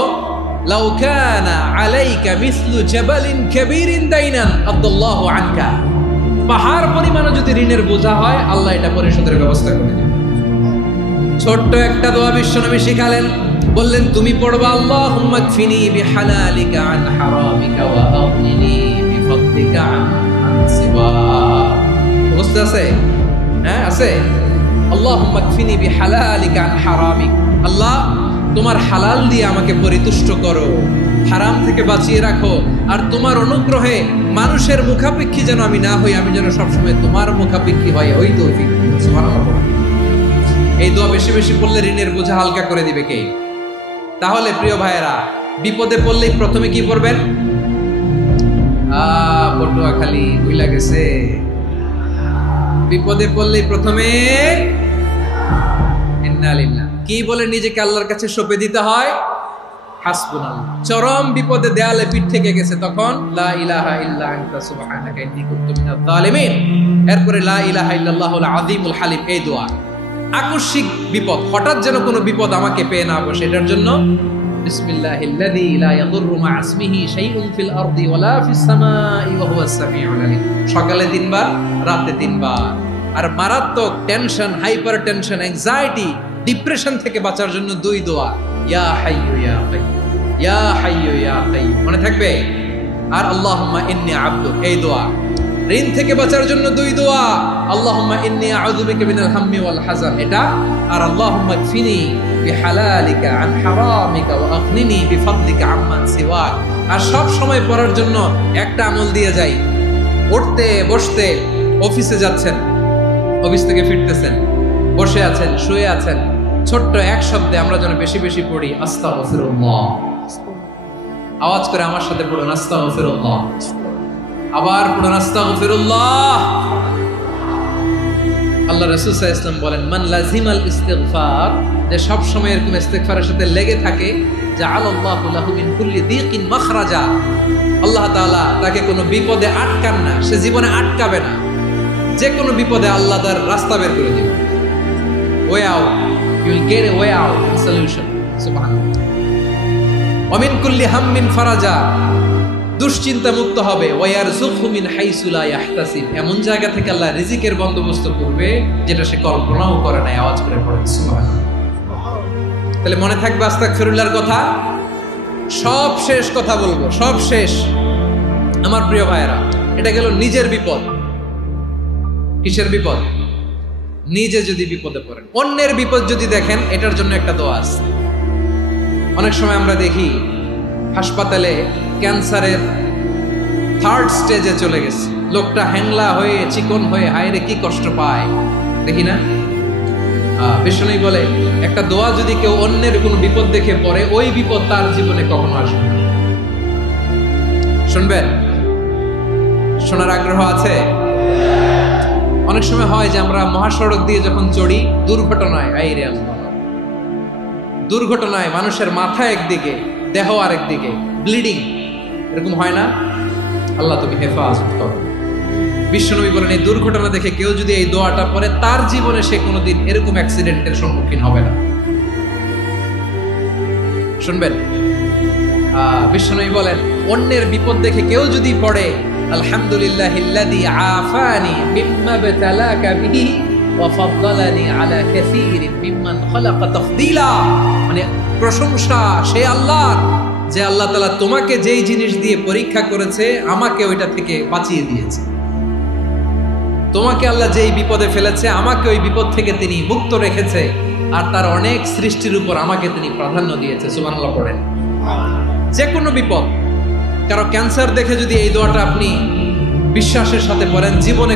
লাউ কানা আলাইকা মিসলু জাবালিন কাবীরিন দাইনান আদাল্লাহু আনকা, পাহাড় পরিমাণও যদি ঋণের বোঝা হয়, আল্লাহ এটা পরিশোধের ব্যবস্থা করে দেবেন। ছোট্ট একটা দোয়া বিশ্বনবী শিখালেন, বললেন, তুমি পড়বা, আল্লাহুম্মা কফিনি বিহালালিকা আন হারামিকা ওয়া আগনিনি বিফদলিকা আন সিওয়াক। বুঝতে আছে? হ্যাঁ, আছে। আল্লাহুম্মা কফিনি বিহালালিকা আন হারামিক, আল্লাহ তোমার হালাল দিয়ে আমাকে পরিতুষ্ট করো, হারাম থেকে বাঁচিয়ে রাখো, আর তোমার অনুগ্রহে মানুষের মুখাপেক্ষী যেন আমি না হই, আমি যেন সবসময় তোমার মুখাপেক্ষী হই, ওই তৌফিক দিও। সুবহানাল্লাহ। এই দোয়া বেশি বেশি পড়লে ঋণের বোঝা হালকা করে দিবে কে? তাহলে প্রিয় ভাইয়েরা, বিপদে পড়লেই প্রথমে কি পড়বেন? পটুয়াখালী ভুইলা গেছে, বিপদে পড়লেই প্রথমে ইন্না লিল্লাহ কি বলে নিজেকে আল্লাহর কাছে সঁপে দিতে হয়? হাসবুনাল্লাহ। চরম বিপদে দেয়ালে পিঠ থেকে গেছে, তখন লা ইলাহা ইল্লা আনতা সুবহানাকা ইন্নী কুনতু মিনাজ জালিমিন। এরপরে লা ইলাহা ইল্লাল্লাহুল আযীমুল হালিম, এই দোয়া। আকস্মিক বিপদ, হঠাৎ যেন কোনো বিপদ আমাকে পেয়ে না বসে, এটার জন্য বিসমিল্লাহিল্লাযী লা ইয়াদুররু মা ইসমিহি শাইউন ফিল আরদি ওয়ালা ফিস সামাই ওয়া হুয়াস সামিউল আলীম। সকালে 3 বার, রাতে 3 বার। আর মারাত্মক tension, hyper tension, anxiety, depression থেকে বাঁচার জন্য 2 দোয়া, ইয়া হাইয়্যু ইয়া কাইয়্যুম, ইয়া হাইয়্যু ইয়া কাইয়্যুম, মনে থাকবে? আর আল্লাহুম্মা ইন্নী আবদুক, এই দোয়া। ঋণ থেকে বাঁচার জন্য 2 দোয়া, আল্লাহুম্মা ইন্নী আউযু বিকা মিনাল হাম্মি ওয়াল হাযান, এটা। আর আল্লাহুম্মা কফিনি বিহালালিকা আন হারামিকা ওয়া আগনিনি বিফদলিকা আম্মান সিওয়াক। আর সব সময় পড়ার জন্য একটা আমল দিয়ে যাই, উঠতে বসতে, অফিসে যাচ্ছেন, অফিস থেকে ফিরতেছেন, বসে আছেন, শুয়ে আছেন, ছোট্ট এক শব্দে আমরা যেন বেশি বেশি পড়ি আস্তাগফিরুল্লাহ। আওয়াজ করে আমার সাথে পড়ুন আস্তাগফিরুল্লাহ, আবার পড়ুন আস্তাগফিরুল্লাহ। আল্লাহ রাসূল সাল্লাল্লাহু আলাইহি ওয়াসাল্লাম বলেন, মান লাজিমাল ইস্তিগফার, যে সব সময় এরকম ইস্তিগফারের সাথে লেগে থাকে, জাআলাল্লাহু লাহু মিন কুল্লি দীকিন মাখরাজা, আল্লাহ তাআলা তাকে কোনো বিপদে আটকান না, সে জীবনে আটকাবে না, যে কোনো বিপদে আল্লাহ তার রাস্তা বের করে দিবেন। Way out, you will get a way out, solution. সুবহানাল্লাহ। ওয়া মিন কুল্লি হাম্মিন ফারাজা, দুশ্চিন্তা মুক্ত হবে। ওয়ায়ারযুকহু মিন হাইসু লা ইয়াহতাসিব, এমন জায়গা থেকে আল্লাহ রিজিকের বন্দোবস্ত করবে যেটা সে কল্পনাও করে নাই। আওয়াজ করে পড়েন সুবহানাল্লাহ। তাহলে মনে থাকবে আস্তাগফিরুল্লাহর কথা। সব শেষ কথা বলবো, সব শেষ আমার প্রিয় ভাইয়েরা। এটা গেল নিজের বিপদ। কিসের বিপদ? নিজে যদি বিপদে পড়েন। অন্যের বিপদ যদি দেখেন, এটার জন্য একটা দোয়া আছে। অনেক সময় আমরা দেখি হাসপাতালে ক্যান্সারের 3rd স্টেজে চলে গেছে, লোকটা হ্যাংলা হয়ে চিকন হয়ে হায়রে কি কষ্ট পায়, দেখি না? বিষ্ণু বলে একটা দোয়া যদি কেউ অন্যের কোনো বিপদ দেখে পড়ে, ওই বিপদ তার জীবনে কখনো আসবে না। শুনবেন? শোনার আগ্রহ আছে? অনেক সময় হয় যে আমরা মহাসড়ক দিয়ে যখন চড়ি, দুর্ঘটনায় মানুষের মাথা একদিকে, দেহ আরেকদিকে, ব্লিডিং, এরকম হয় না? আল্লাহ তুমি হেফাজত করো। বিশ্বনবী বলেন, এই দুর্ঘটনা দেখে কেউ যদি এই দোয়াটা পড়ে, তার জীবনে সে কোনোদিন এরকম অ্যাক্সিডেন্টের সম্মুখীন হবে না। শুনবেন? বিশ্বনবী বলেন, অন্যের বিপদ দেখে কেউ যদি পড়ে, আলহামদুলিল্লাহিল্লাযী আফানি মিম্মা বতালাকা বিহি ওয়া ফাদ্দালানি আলা কাসীরিন মিম্মান খালাকা তাফদীলা, মানে প্রশংসা সেই আল্লাহর, যে আল্লাহ তাআলা তোমাকে যেই জিনিস দিয়ে পরীক্ষা করেছে, আমাকে ওইটা থেকে বাঁচিয়ে দিয়েছে। তোমাকে আল্লাহ যেই বিপদে ফেলেছে, আমাকে ওই বিপদ থেকে তিনি মুক্ত রেখেছে, আর তার অনেক সৃষ্টির উপর আমাকে তিনি প্রাধান্য দিয়েছে। সুবহানাল্লাহ পড়েন। যে কোনো বিপদ, কারো ক্যান্সার দেখে যদি এই দোয়াটা আপনি বিশ্বাসের সাথে পড়েন, জীবনে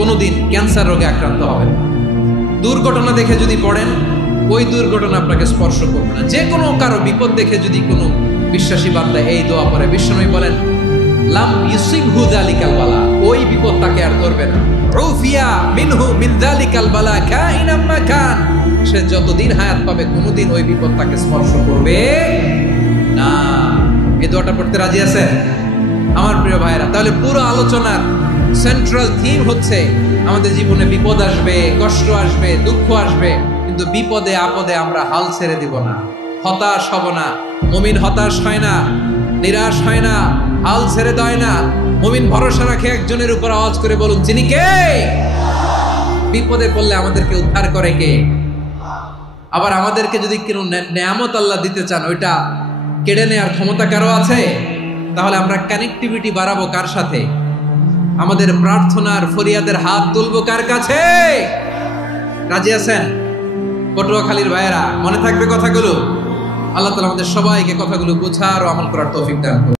কোনোদিন ক্যান্সার রোগে আক্রান্ত হবেন না। দুর্ঘটনা দেখে যদি পড়েন, ওই দুর্ঘটনা আপনাকে স্পর্শ করবে না। যে কোনো কারো বিপদ দেখে যদি কোনো বিশ্বাসী বান্দা এই দোয়া পড়ে, বিশ্বনবী বলেন, লাম ইউসিবহু যালিকাল বালা, ওই বিপদ তাকে আর ধরবে না। উফিয়া মিনহু মিন যালিকাল বালা কাইনাম মা কান, সে যতদিন হায়াত পাবে কোনোদিন ওই বিপদ তাকে স্পর্শ করবে না। এই দোয়াটা পড়তে রাজি আছেন আমার প্রিয় ভাইরা? তাহলে পুরো আলোচনার সেন্ট্রাল থিম হচ্ছে, আমাদের জীবনে বিপদ আসবে, কষ্ট আসবে, দুঃখ আসবে, কিন্তু বিপদে আপদে আমরা হাল ছেড়ে দিব না, হতাশ হব না। মুমিন হতাশ হয় না, নিরাশ হয় না, হাল ছেড়ে দেয় না। মুমিন ভরসা রাখে একজনের উপর। আওয়াজ করে বলুন, যিনি কে? বিপদে পড়লে আমাদেরকে উদ্ধার করে কে? আবার আমাদেরকে যদি কোনো নেয়ামত আল্লাহ দিতে চান, ওইটা কেড়ে নেওয়ার ক্ষমতা কারো আছে? তাহলে আমরা কানেক্টিভিটি বাড়াবো কার সাথে? আমাদের প্রার্থনার ফরিয়াদের হাত তুলবো কার কাছে? রাজি আছেন পটুয়াখালীর ভাইয়েরা? মনে থাকবে কথাগুলো? আল্লাহ তাআলা আমাদের সবাইকে কথাগুলো বোঝার ও আমল করার তৌফিক দান করুন।